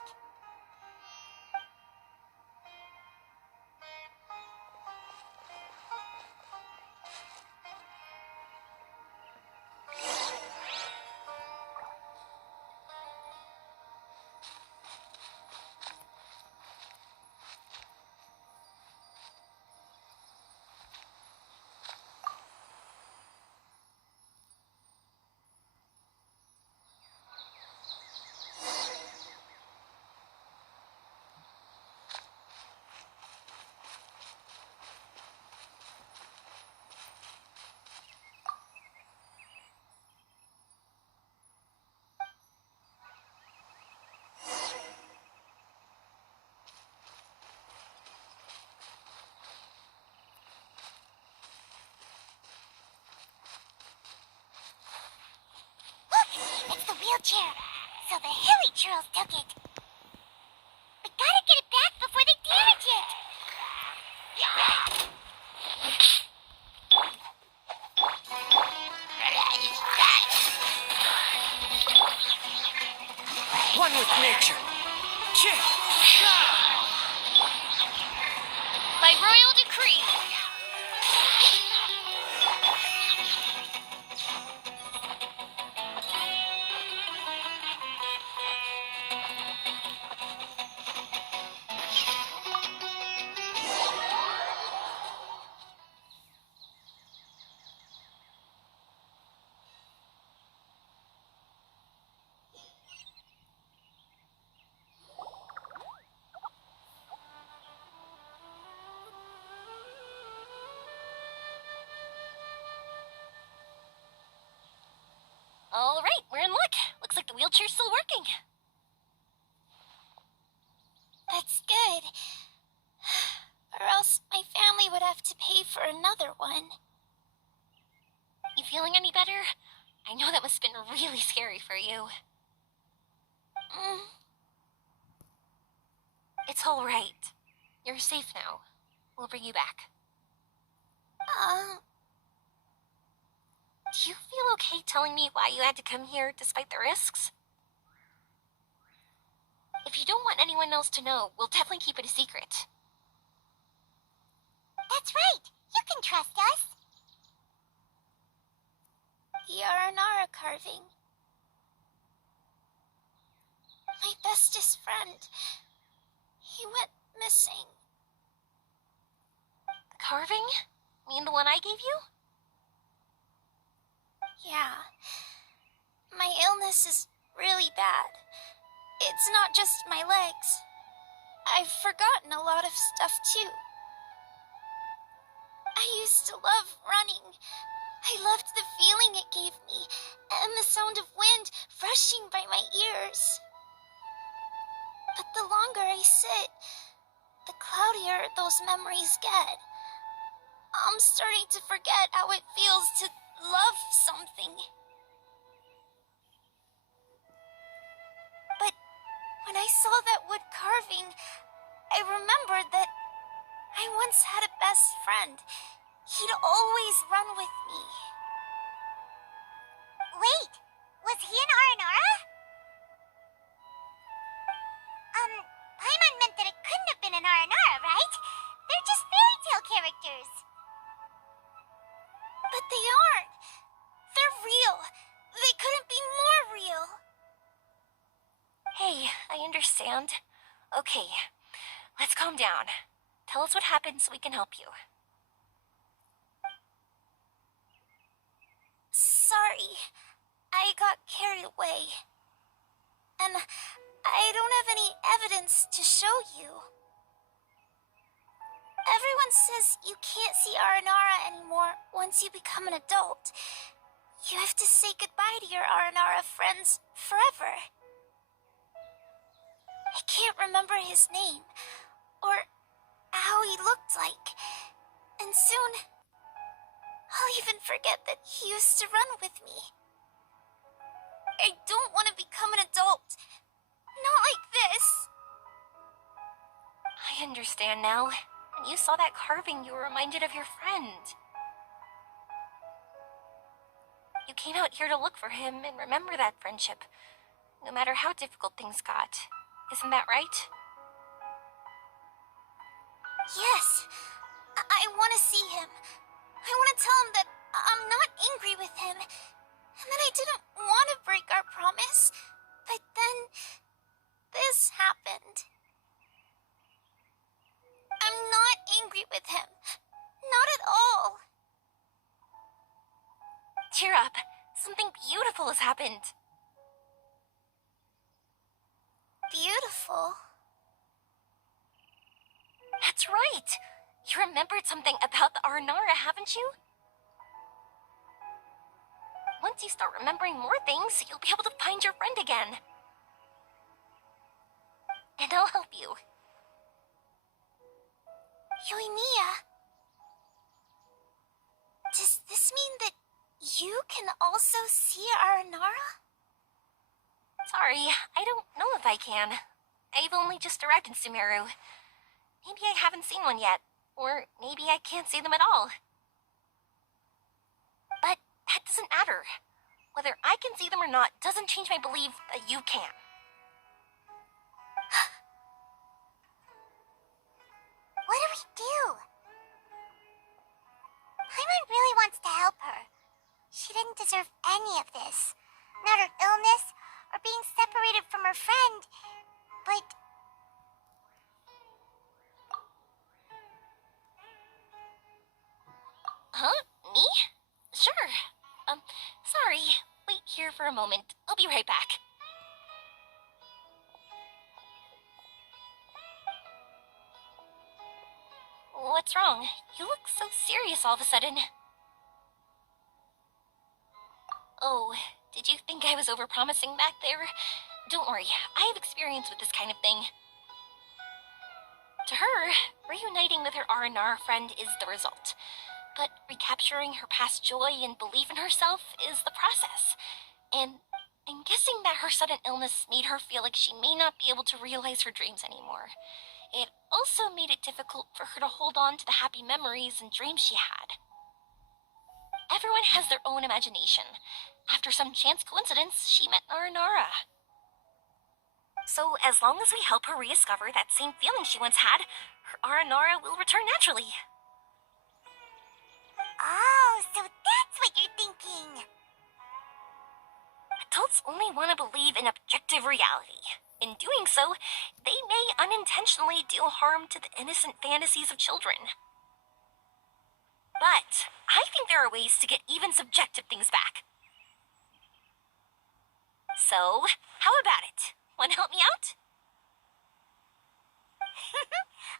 It's the wheelchair. So the hilly churls took it. We gotta get it back before they damage it. One with nature. By royal decree. All right, we're in luck. Looks like the wheelchair's still working. That's good. Or else my family would have to pay for another one. You feeling any better? I know that must have been really scary for you. It's all right. You're safe now. We'll bring you back. Do you feel okay telling me why you had to come here despite the risks? If you don't want anyone else to know, we'll definitely keep it a secret. That's right. You can trust us. Yaranara carving. My bestest friend. He went missing. The carving? Mean the one I gave you? Yeah. My illness is really bad. It's not just my legs. I've forgotten a lot of stuff too. I used to love running. I loved the feeling it gave me, and the sound of wind rushing by my ears. But the longer I sit, the cloudier those memories get. I'm starting to forget how it feels to love something. When I saw that wood carving, I remembered that I once had a best friend. He'd always run with me. Wait, was he an Aranara? Paimon meant that it couldn't have been an Aranara, right? They're just fairy tale characters. But they aren't. They're real. They couldn't be more real. Hey, I understand. Okay, let's calm down. Tell us what happened so we can help you. Sorry, I got carried away. And I don't have any evidence to show you. Everyone says you can't see Aranara anymore once you become an adult. You have to say goodbye to your Aranara friends forever. I can't remember his name, or how he looked like. And soon, I'll even forget that he used to run with me. I don't want to become an adult. Not like this. I understand now. When you saw that carving, you were reminded of your friend. You came out here to look for him and remember that friendship, no matter how difficult things got. Isn't that right? Yes. I want to see him. I want to tell him that I'm not angry with him, and that I didn't want to break our promise. But then, this happened. I'm not angry with him. Not at all. Cheer up. Something beautiful has happened. Beautiful. That's right. You remembered something about the Aranara, haven't you? Once you start remembering more things, you'll be able to find your friend again. And I'll help you. Yoimiya. Does this mean that you can also see Aranara? Sorry, I don't know if I can. I've only just arrived in Sumeru. Maybe I haven't seen one yet, or maybe I can't see them at all. But that doesn't matter. Whether I can see them or not doesn't change my belief that you can. What do we do? Paimon really wants to help her. She didn't deserve any of this. Not her illness, or being separated from her friend. But... Huh? Me? Sure. Sorry. Wait here for a moment. I'll be right back. What's wrong? You look so serious all of a sudden. Oh, did you think I was overpromising back there? Don't worry, I have experience with this kind of thing. To her, reuniting with her Aranara friend is the result. But recapturing her past joy and belief in herself is the process. And I'm guessing that her sudden illness made her feel like she may not be able to realize her dreams anymore. It also made it difficult for her to hold on to the happy memories and dreams she had. Everyone has their own imagination. After some chance coincidence, she met Aranara. So as long as we help her rediscover that same feeling she once had, her Aranara will return naturally. Oh, so that's what you're thinking. Adults only want to believe in objective reality. In doing so, they may unintentionally do harm to the innocent fantasies of children. But I think there are ways to get even subjective things back. So, how about it? Want to help me out?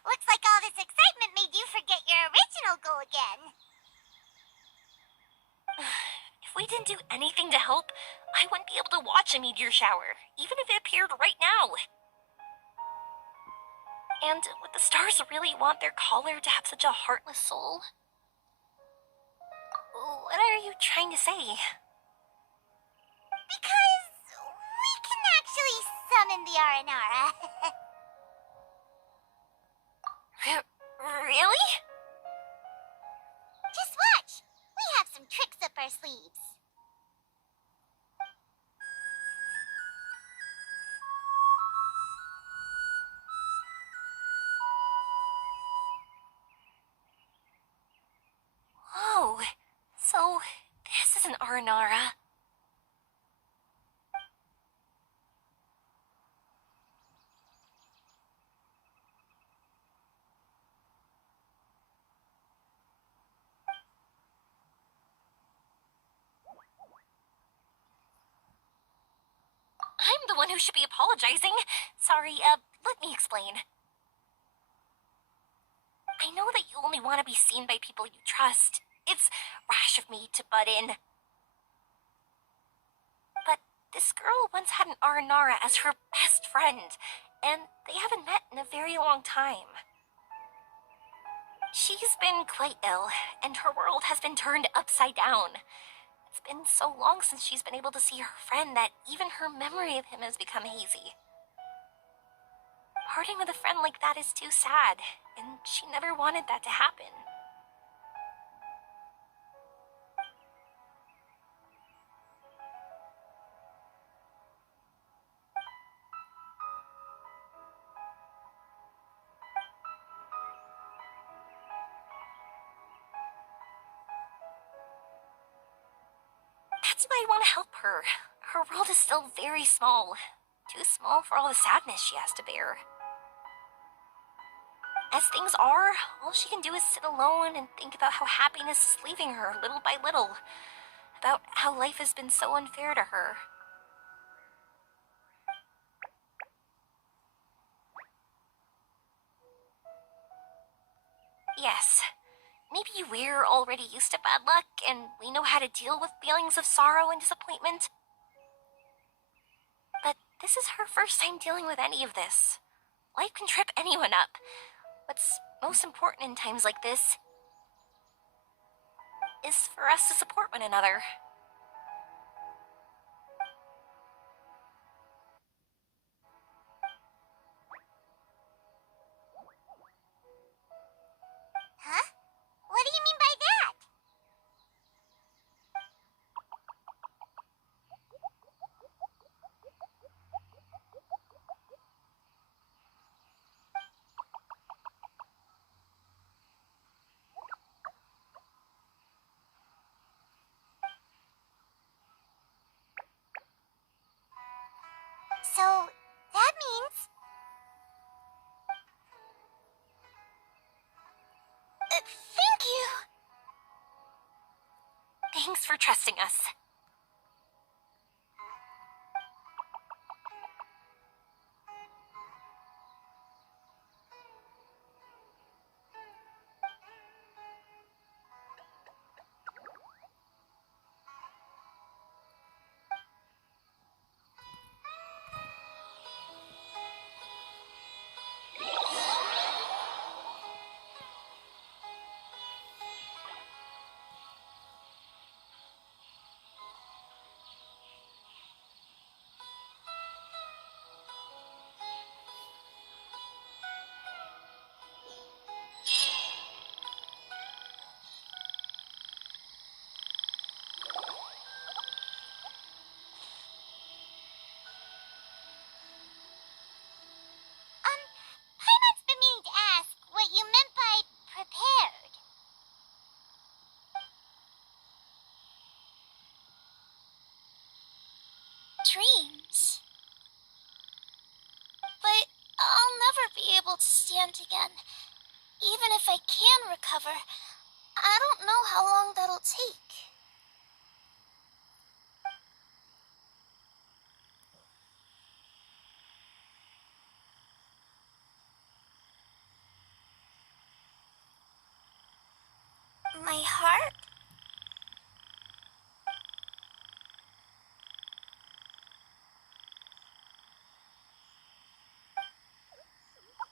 Looks like all this excitement made you forget your original goal again. If we didn't do anything to help, I wouldn't be able to watch a meteor shower, even if it appeared right now. And would the stars really want their caller to have such a heartless soul? What are you trying to say? Because we can actually summon the Aranara. Really? Just watch. We have some tricks up our sleeves. Oh, so this is an Aranara. I'm the one who should be apologizing. Sorry, let me explain. I know that you only want to be seen by people you trust. It's rash of me to butt in. But this girl once had an Aranara as her best friend, and they haven't met in a very long time. She's been quite ill, and her world has been turned upside down. It's been so long since she's been able to see her friend that even her memory of him has become hazy. Parting with a friend like that is too sad, and she never wanted that to happen. That's why I want to help her. Her world is still very small. Too small for all the sadness she has to bear. As things are, all she can do is sit alone and think about how happiness is leaving her little by little. About how life has been so unfair to her. Yes, maybe we're already used to bad luck and we know how to deal with feelings of sorrow and disappointment. But this is her first time dealing with any of this. Life can trip anyone up. What's most important in times like this is for us to support one another. Huh? What do you mean by that? So, that means... Thank you! Thanks for trusting us. Paimon's been meaning to ask what you meant by prepared. Dreams. But I'll never be able to stand again. Even if I can recover, I don't know how long that'll take. My heart?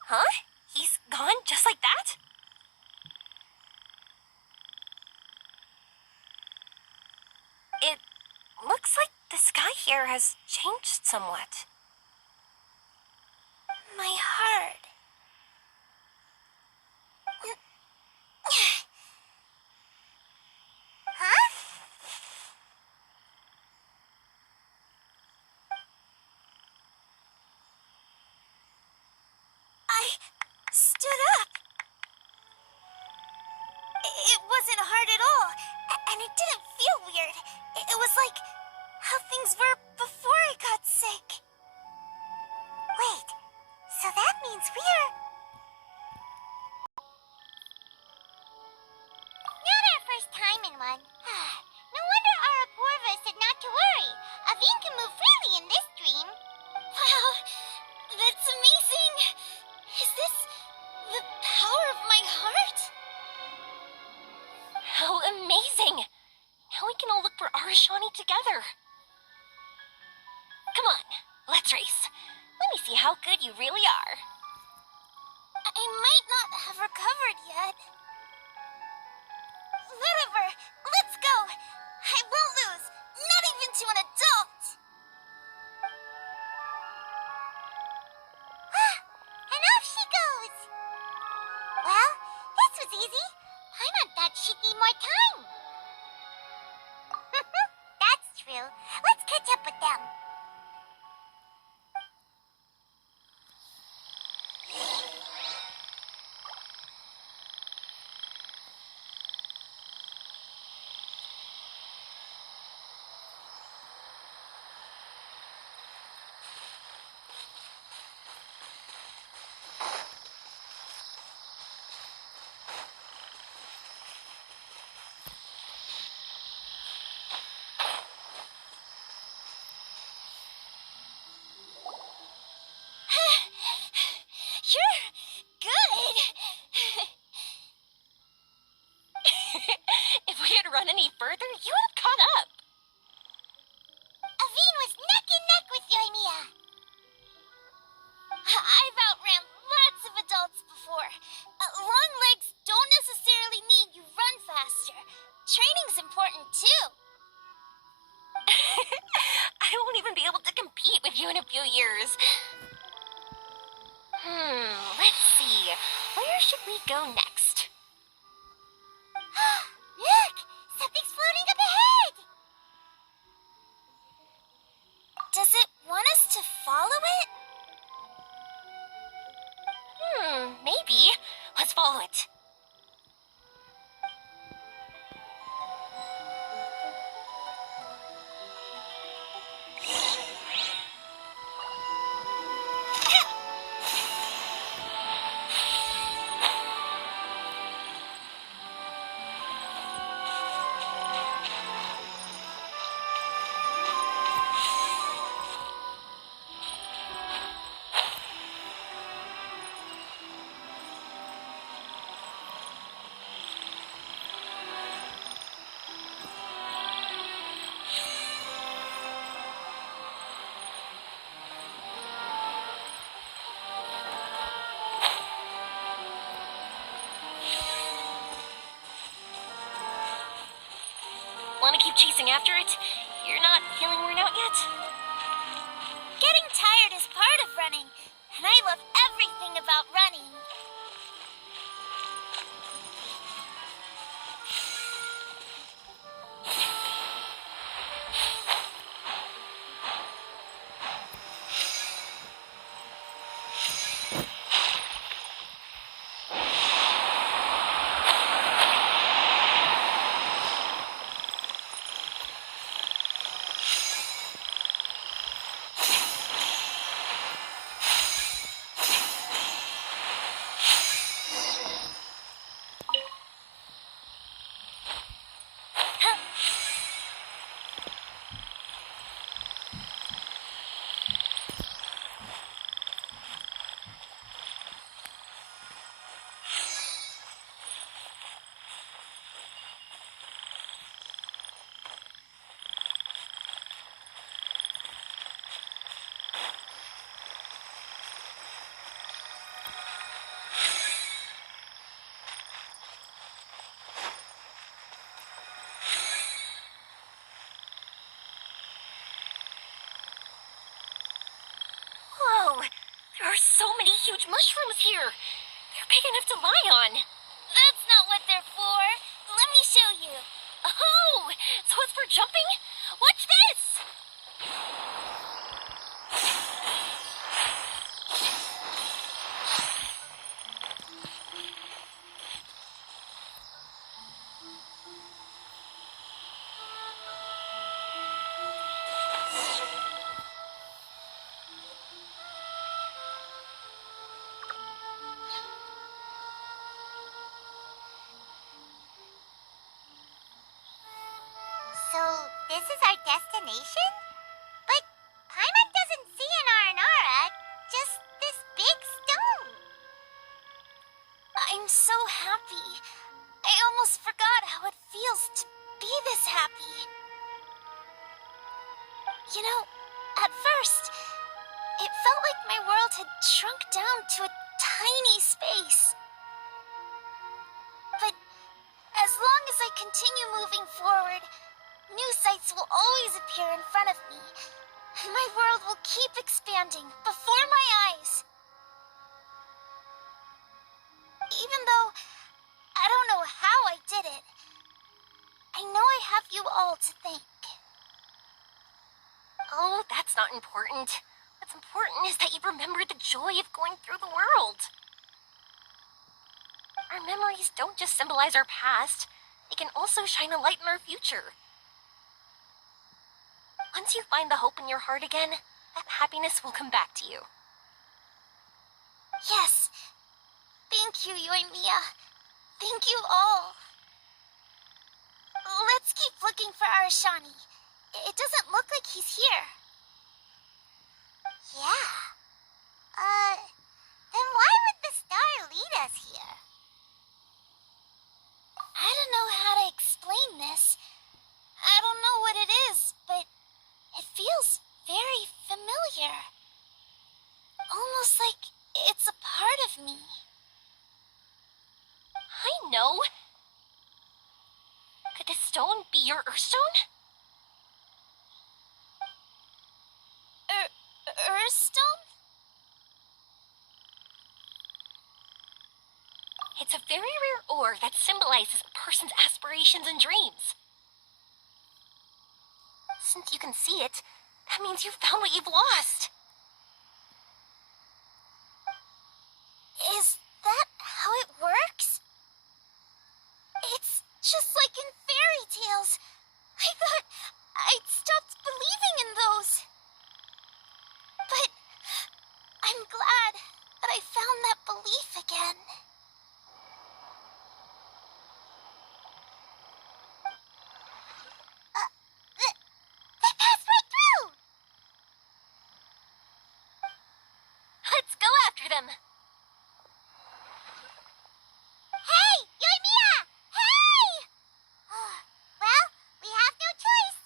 Huh? He's gone just like that? It looks like the sky here has changed somewhat. stood up. It wasn't hard at all, and it didn't feel weird. It was like how things were before I got sick. Wait, so that means we're... Not our first time in one. No wonder Araporva said not to worry. Aveen can move freely in this dream. Wow, that's amazing. Is this the power of my heart? How amazing! Now we can all look for Arashani together. Come on, let's race. Let me see how good you really are. I might not have recovered yet. Whatever, let's go. I won't lose, not even to an adult. And off she goes. Well, this was easy. I not thought she'd need more time. That's true. Let's catch up with them. You're good. If we had run any further, you would have caught up. Aveen was neck and neck with Yoimiya. I've outran lots of adults before. Long legs don't necessarily mean you run faster. Training's important too. I won't even be able to compete with you in a few years. Let's see. Where should we go next? Look! Something's floating up ahead! Does it want us to follow it? Maybe. Let's follow it. Want to keep chasing after it? You're not feeling worn out yet? Getting tired is part of running, and I love everything about running. There are so many huge mushrooms here. They're big enough to lie on. That's not what they're for. Let me show you. Oh, so it's for jumping? Watch this! this is our destination? But Paimon doesn't see an Aranara, just this big stone. I'm so happy. I almost forgot how it feels to be this happy. You know, at first, it felt like my world had shrunk down to a tiny space. But as long as I continue moving forward, new sights will always appear in front of me, and my world will keep expanding before my eyes. Even though I don't know how I did it, I know I have you all to thank. Oh, that's not important. What's important is that you remember the joy of going through the world. Our memories don't just symbolize our past, they can also shine a light in our future. Once you find the hope in your heart again, that happiness will come back to you. Yes. Thank you, Yoimiya. Thank you all. Let's keep looking for Arashani. It doesn't look like he's here. Yeah. Then why would the star lead us here? I don't know how to explain this. I don't know what it is, but it feels very familiar. Almost like it's a part of me. I know. Could this stone be your Earthstone? Earthstone? It's a very rare ore that symbolizes a person's aspirations and dreams. Since you can see it, that means you've found what you've lost. Is that how it works? It's just like in fairy tales. I thought I'd stopped believing in those. But I'm glad that I found that belief again. They passed right through! Let's go after them. Hey, Yoimiya! Hey! Well, we have no choice.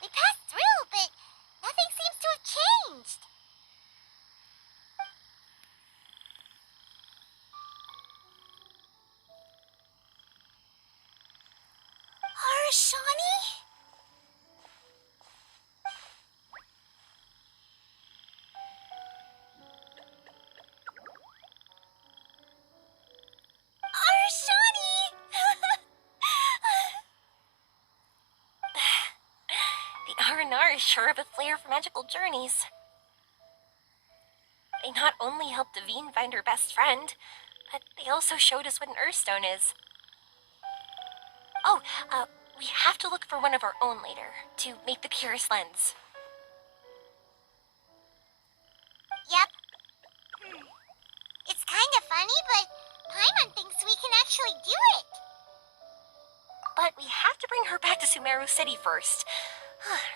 We passed through, but nothing seems to have changed. Arashani? Arashani! The R&R is sure of a flair for magical journeys. They not only helped Devine find her best friend, but they also showed us what an Earthstone is. Oh, we have to look for one of our own later, to make the purest lens. Yep. It's kind of funny, but Paimon thinks we can actually do it. But we have to bring her back to Sumeru City first.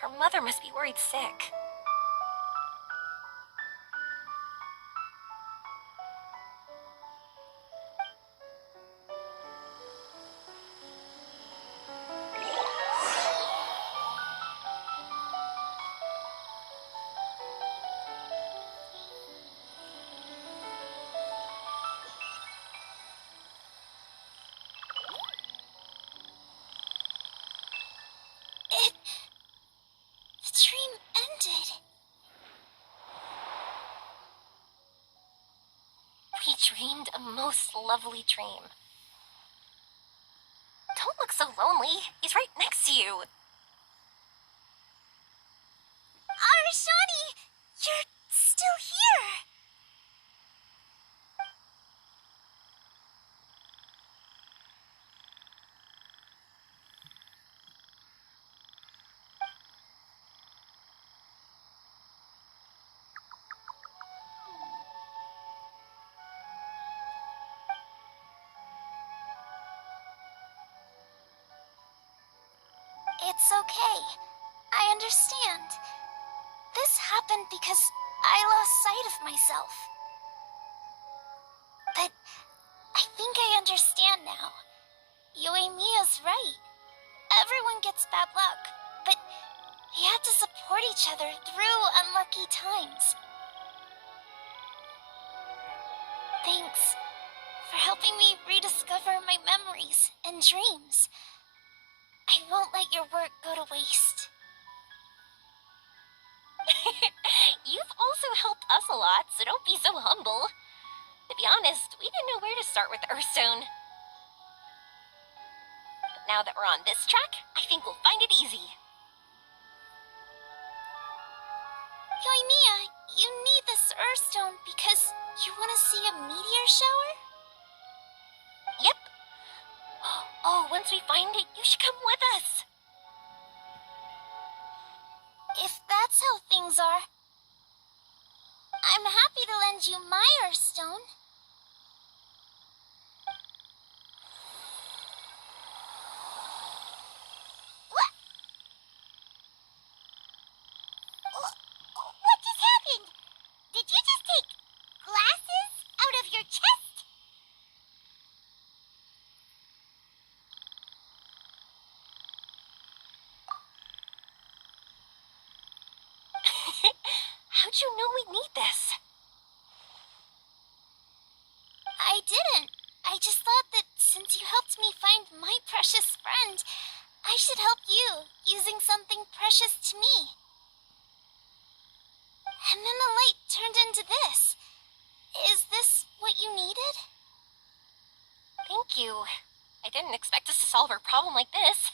Her mother must be worried sick. The dream ended. We dreamed a most lovely dream. Don't look so lonely. He's right next to you. Arashani, you're still here. It's okay. I understand. This happened because I lost sight of myself. But I think I understand now. Yoimiya's right. Everyone gets bad luck, but we have to support each other through unlucky times. Thanks for helping me rediscover my memories and dreams. I won't let your work go to waste. You've also helped us a lot, so don't be so humble. To be honest, we didn't know where to start with Earthstone. But now that we're on this track, I think we'll find it easy. Yoimiya, you need this Earthstone because you want to see a meteor shower? Yep. Oh, once we find it, you should come with us. If that's how things are, I'm happy to lend you my Earthstone. What? What just happened? Did you just take glasses out of your chest? How'd you know we need this? I didn't. I just thought that since you helped me find my precious friend, I should help you using something precious to me. And then the light turned into this. Is this what you needed? Thank you. I didn't expect us to solve our problem like this.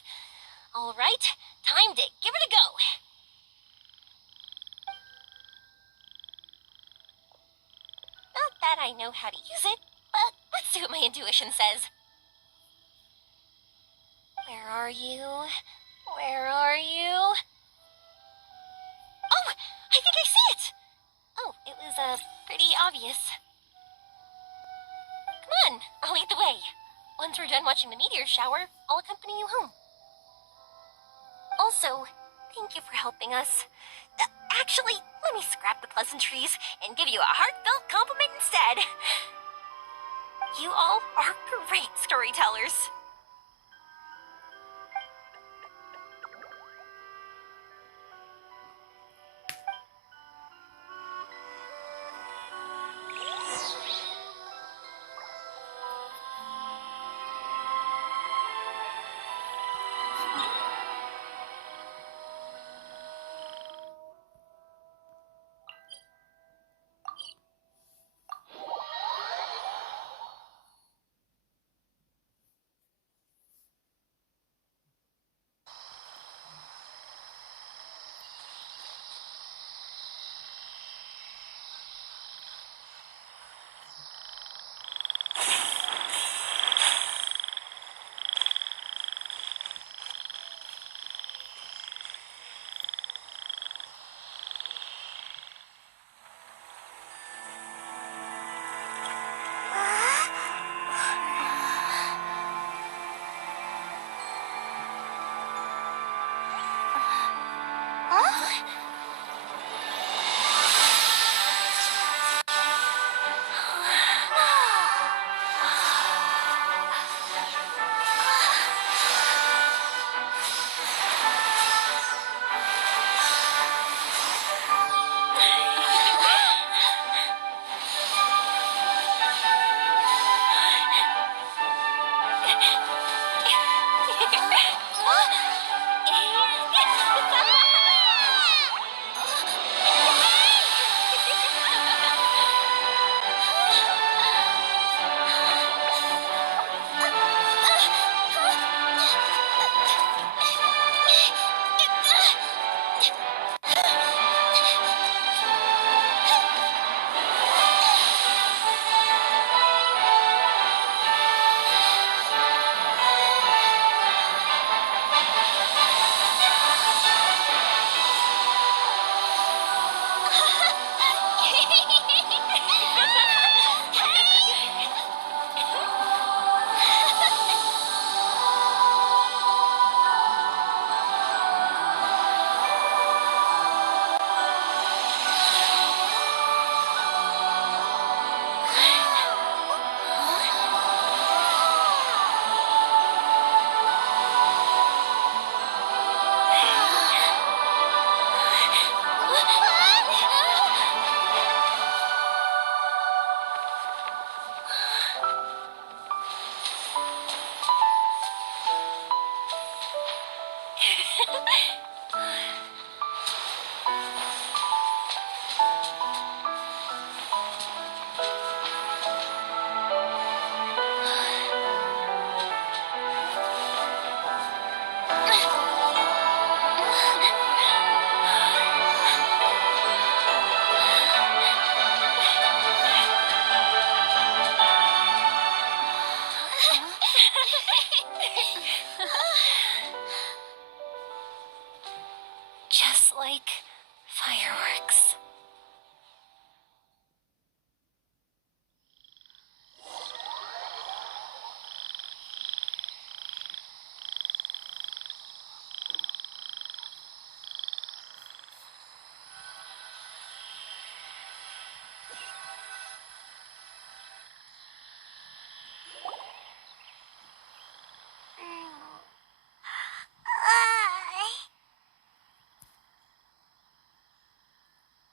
All right, time to give it a go. Not that I know how to use it, but let's see what my intuition says. Where are you? Where are you? Oh, I think I see it! Oh, it was, pretty obvious. Come on, I'll lead the way. Once we're done watching the meteor shower, I'll accompany you home. Also, thank you for helping us. Actually, let me scrap the pleasantries and give you a heartfelt compliment instead. You all are great storytellers. Just like fireworks.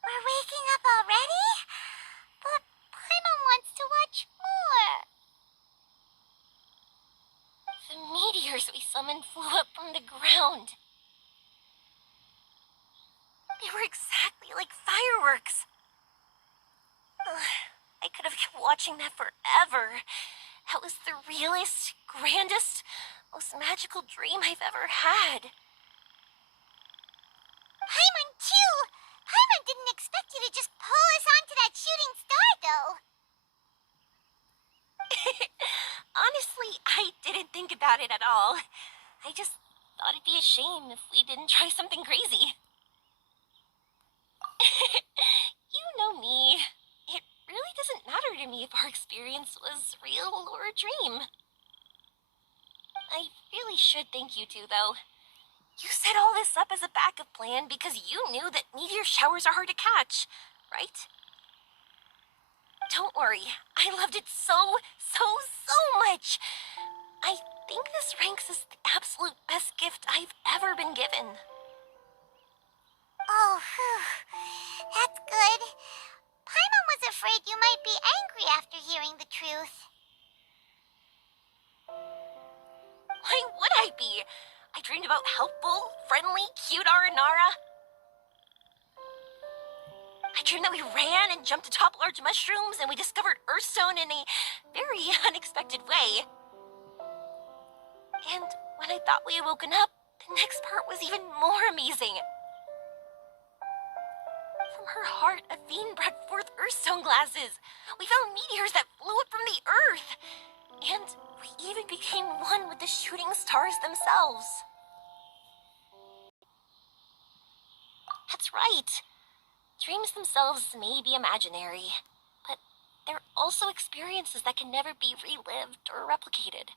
We're waking up already? But Paimon wants to watch more. The meteors we summoned flew up from the ground. They were exactly like fireworks. I could have kept watching that forever. That was the realest, grandest, most magical dream I've ever had. Paimon, too! Paimon didn't expect you to just pull us onto that shooting star, though. Honestly, I didn't think about it at all. I just thought it'd be a shame if we didn't try something crazy. You know me. It really doesn't matter to me if our experience was real or a dream. I really should thank you two, though. You set all this up as a backup plan because you knew that meteor showers are hard to catch, right? Don't worry, I loved it so much. I think this ranks as the absolute best gift I've ever been given. Oh, phew. That's good. Paimon was afraid you might be angry after hearing the truth. Why would I be? I dreamed about helpful, friendly, cute Aranara. I dreamed that we ran and jumped atop large mushrooms and we discovered Earthstone in a very unexpected way. And when I thought we had woken up, the next part was even more amazing. From her heart, Athene brought forth Earthstone glasses. We found meteors that flew up from the Earth. And we even became one with the shooting stars themselves. That's right. Dreams themselves may be imaginary, but they're also experiences that can never be relived or replicated.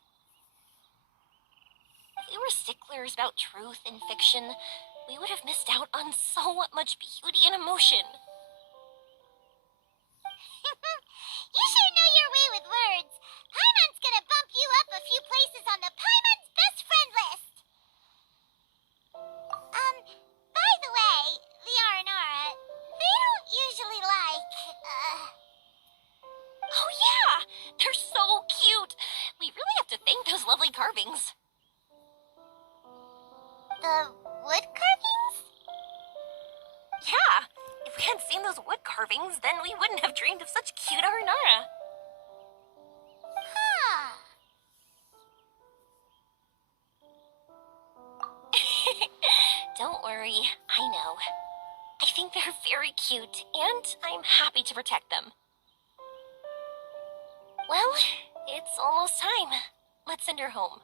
If we were sticklers about truth in fiction, we would have missed out on so much beauty and emotion. You sure know your way with words. Paimon's gonna bump you up a few places on the Paimon's best friend list. By the way, the Aranara, they don't usually like, Oh yeah, they're so cute. We really have to thank those lovely carvings. the wood carvings? Yeah, if we hadn't seen those wood carvings, then we wouldn't have dreamed of such cute Aranara. Huh. Don't worry, I know. I think they're very cute, and I'm happy to protect them. Well, it's almost time. Let's send her home.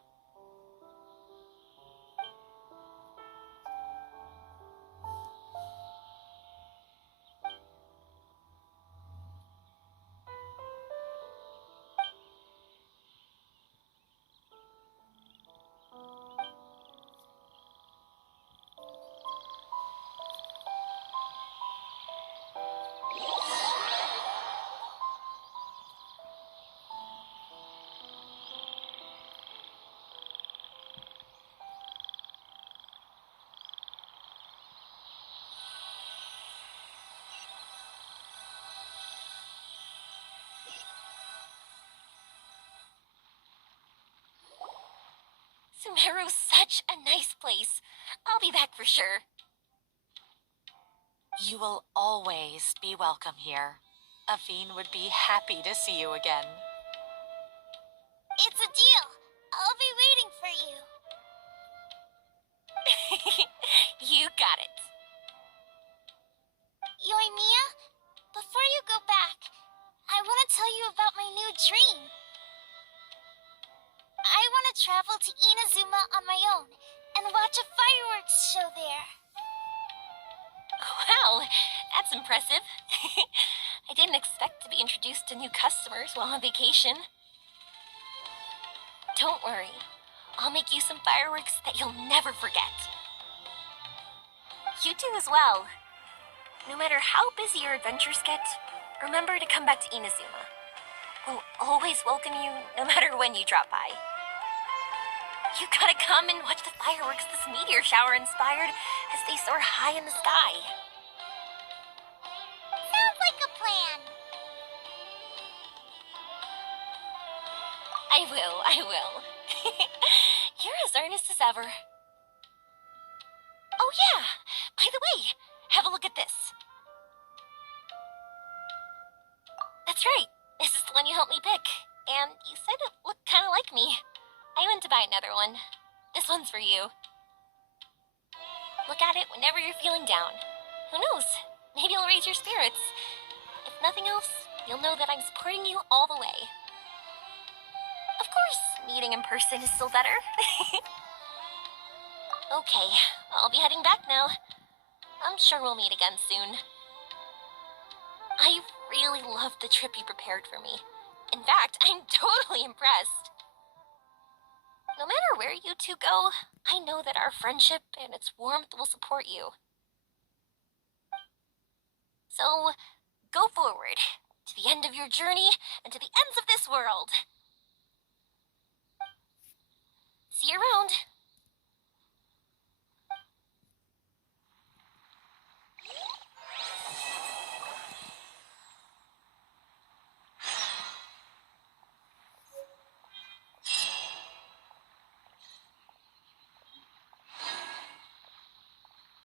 Sumeru's such a nice place. I'll be back for sure. You will always be welcome here. Afine would be happy to see you again. It's a deal. I'll be waiting for you. You got it. Yoimiya, before you go back, I want to tell you about my new dream. I want to travel to Inazuma on my own and watch a fireworks show there. Wow, that's impressive. I didn't expect to be introduced to new customers while on vacation. Don't worry, I'll make you some fireworks that you'll never forget. You do as well. No matter how busy your adventures get, remember to come back to Inazuma. We'll always welcome you, no matter when you drop by. You gotta come and watch the fireworks this meteor shower inspired as they soar high in the sky. Sounds like a plan. I will. You're as earnest as ever. Oh yeah, by the way, have a look at this. That's right, this is the one you helped me pick, and you said it looked kind of like me. I went to buy another one. This one's for you. Look at it whenever you're feeling down. Who knows? Maybe it'll raise your spirits. If nothing else, you'll know that I'm supporting you all the way. Of course, meeting in person is still better. Okay, I'll be heading back now. I'm sure we'll meet again soon. I really loved the trip you prepared for me. In fact, I'm totally impressed. No matter where you two go, I know that our friendship and its warmth will support you. So, go forward, to the end of your journey, and to the ends of this world. See you around.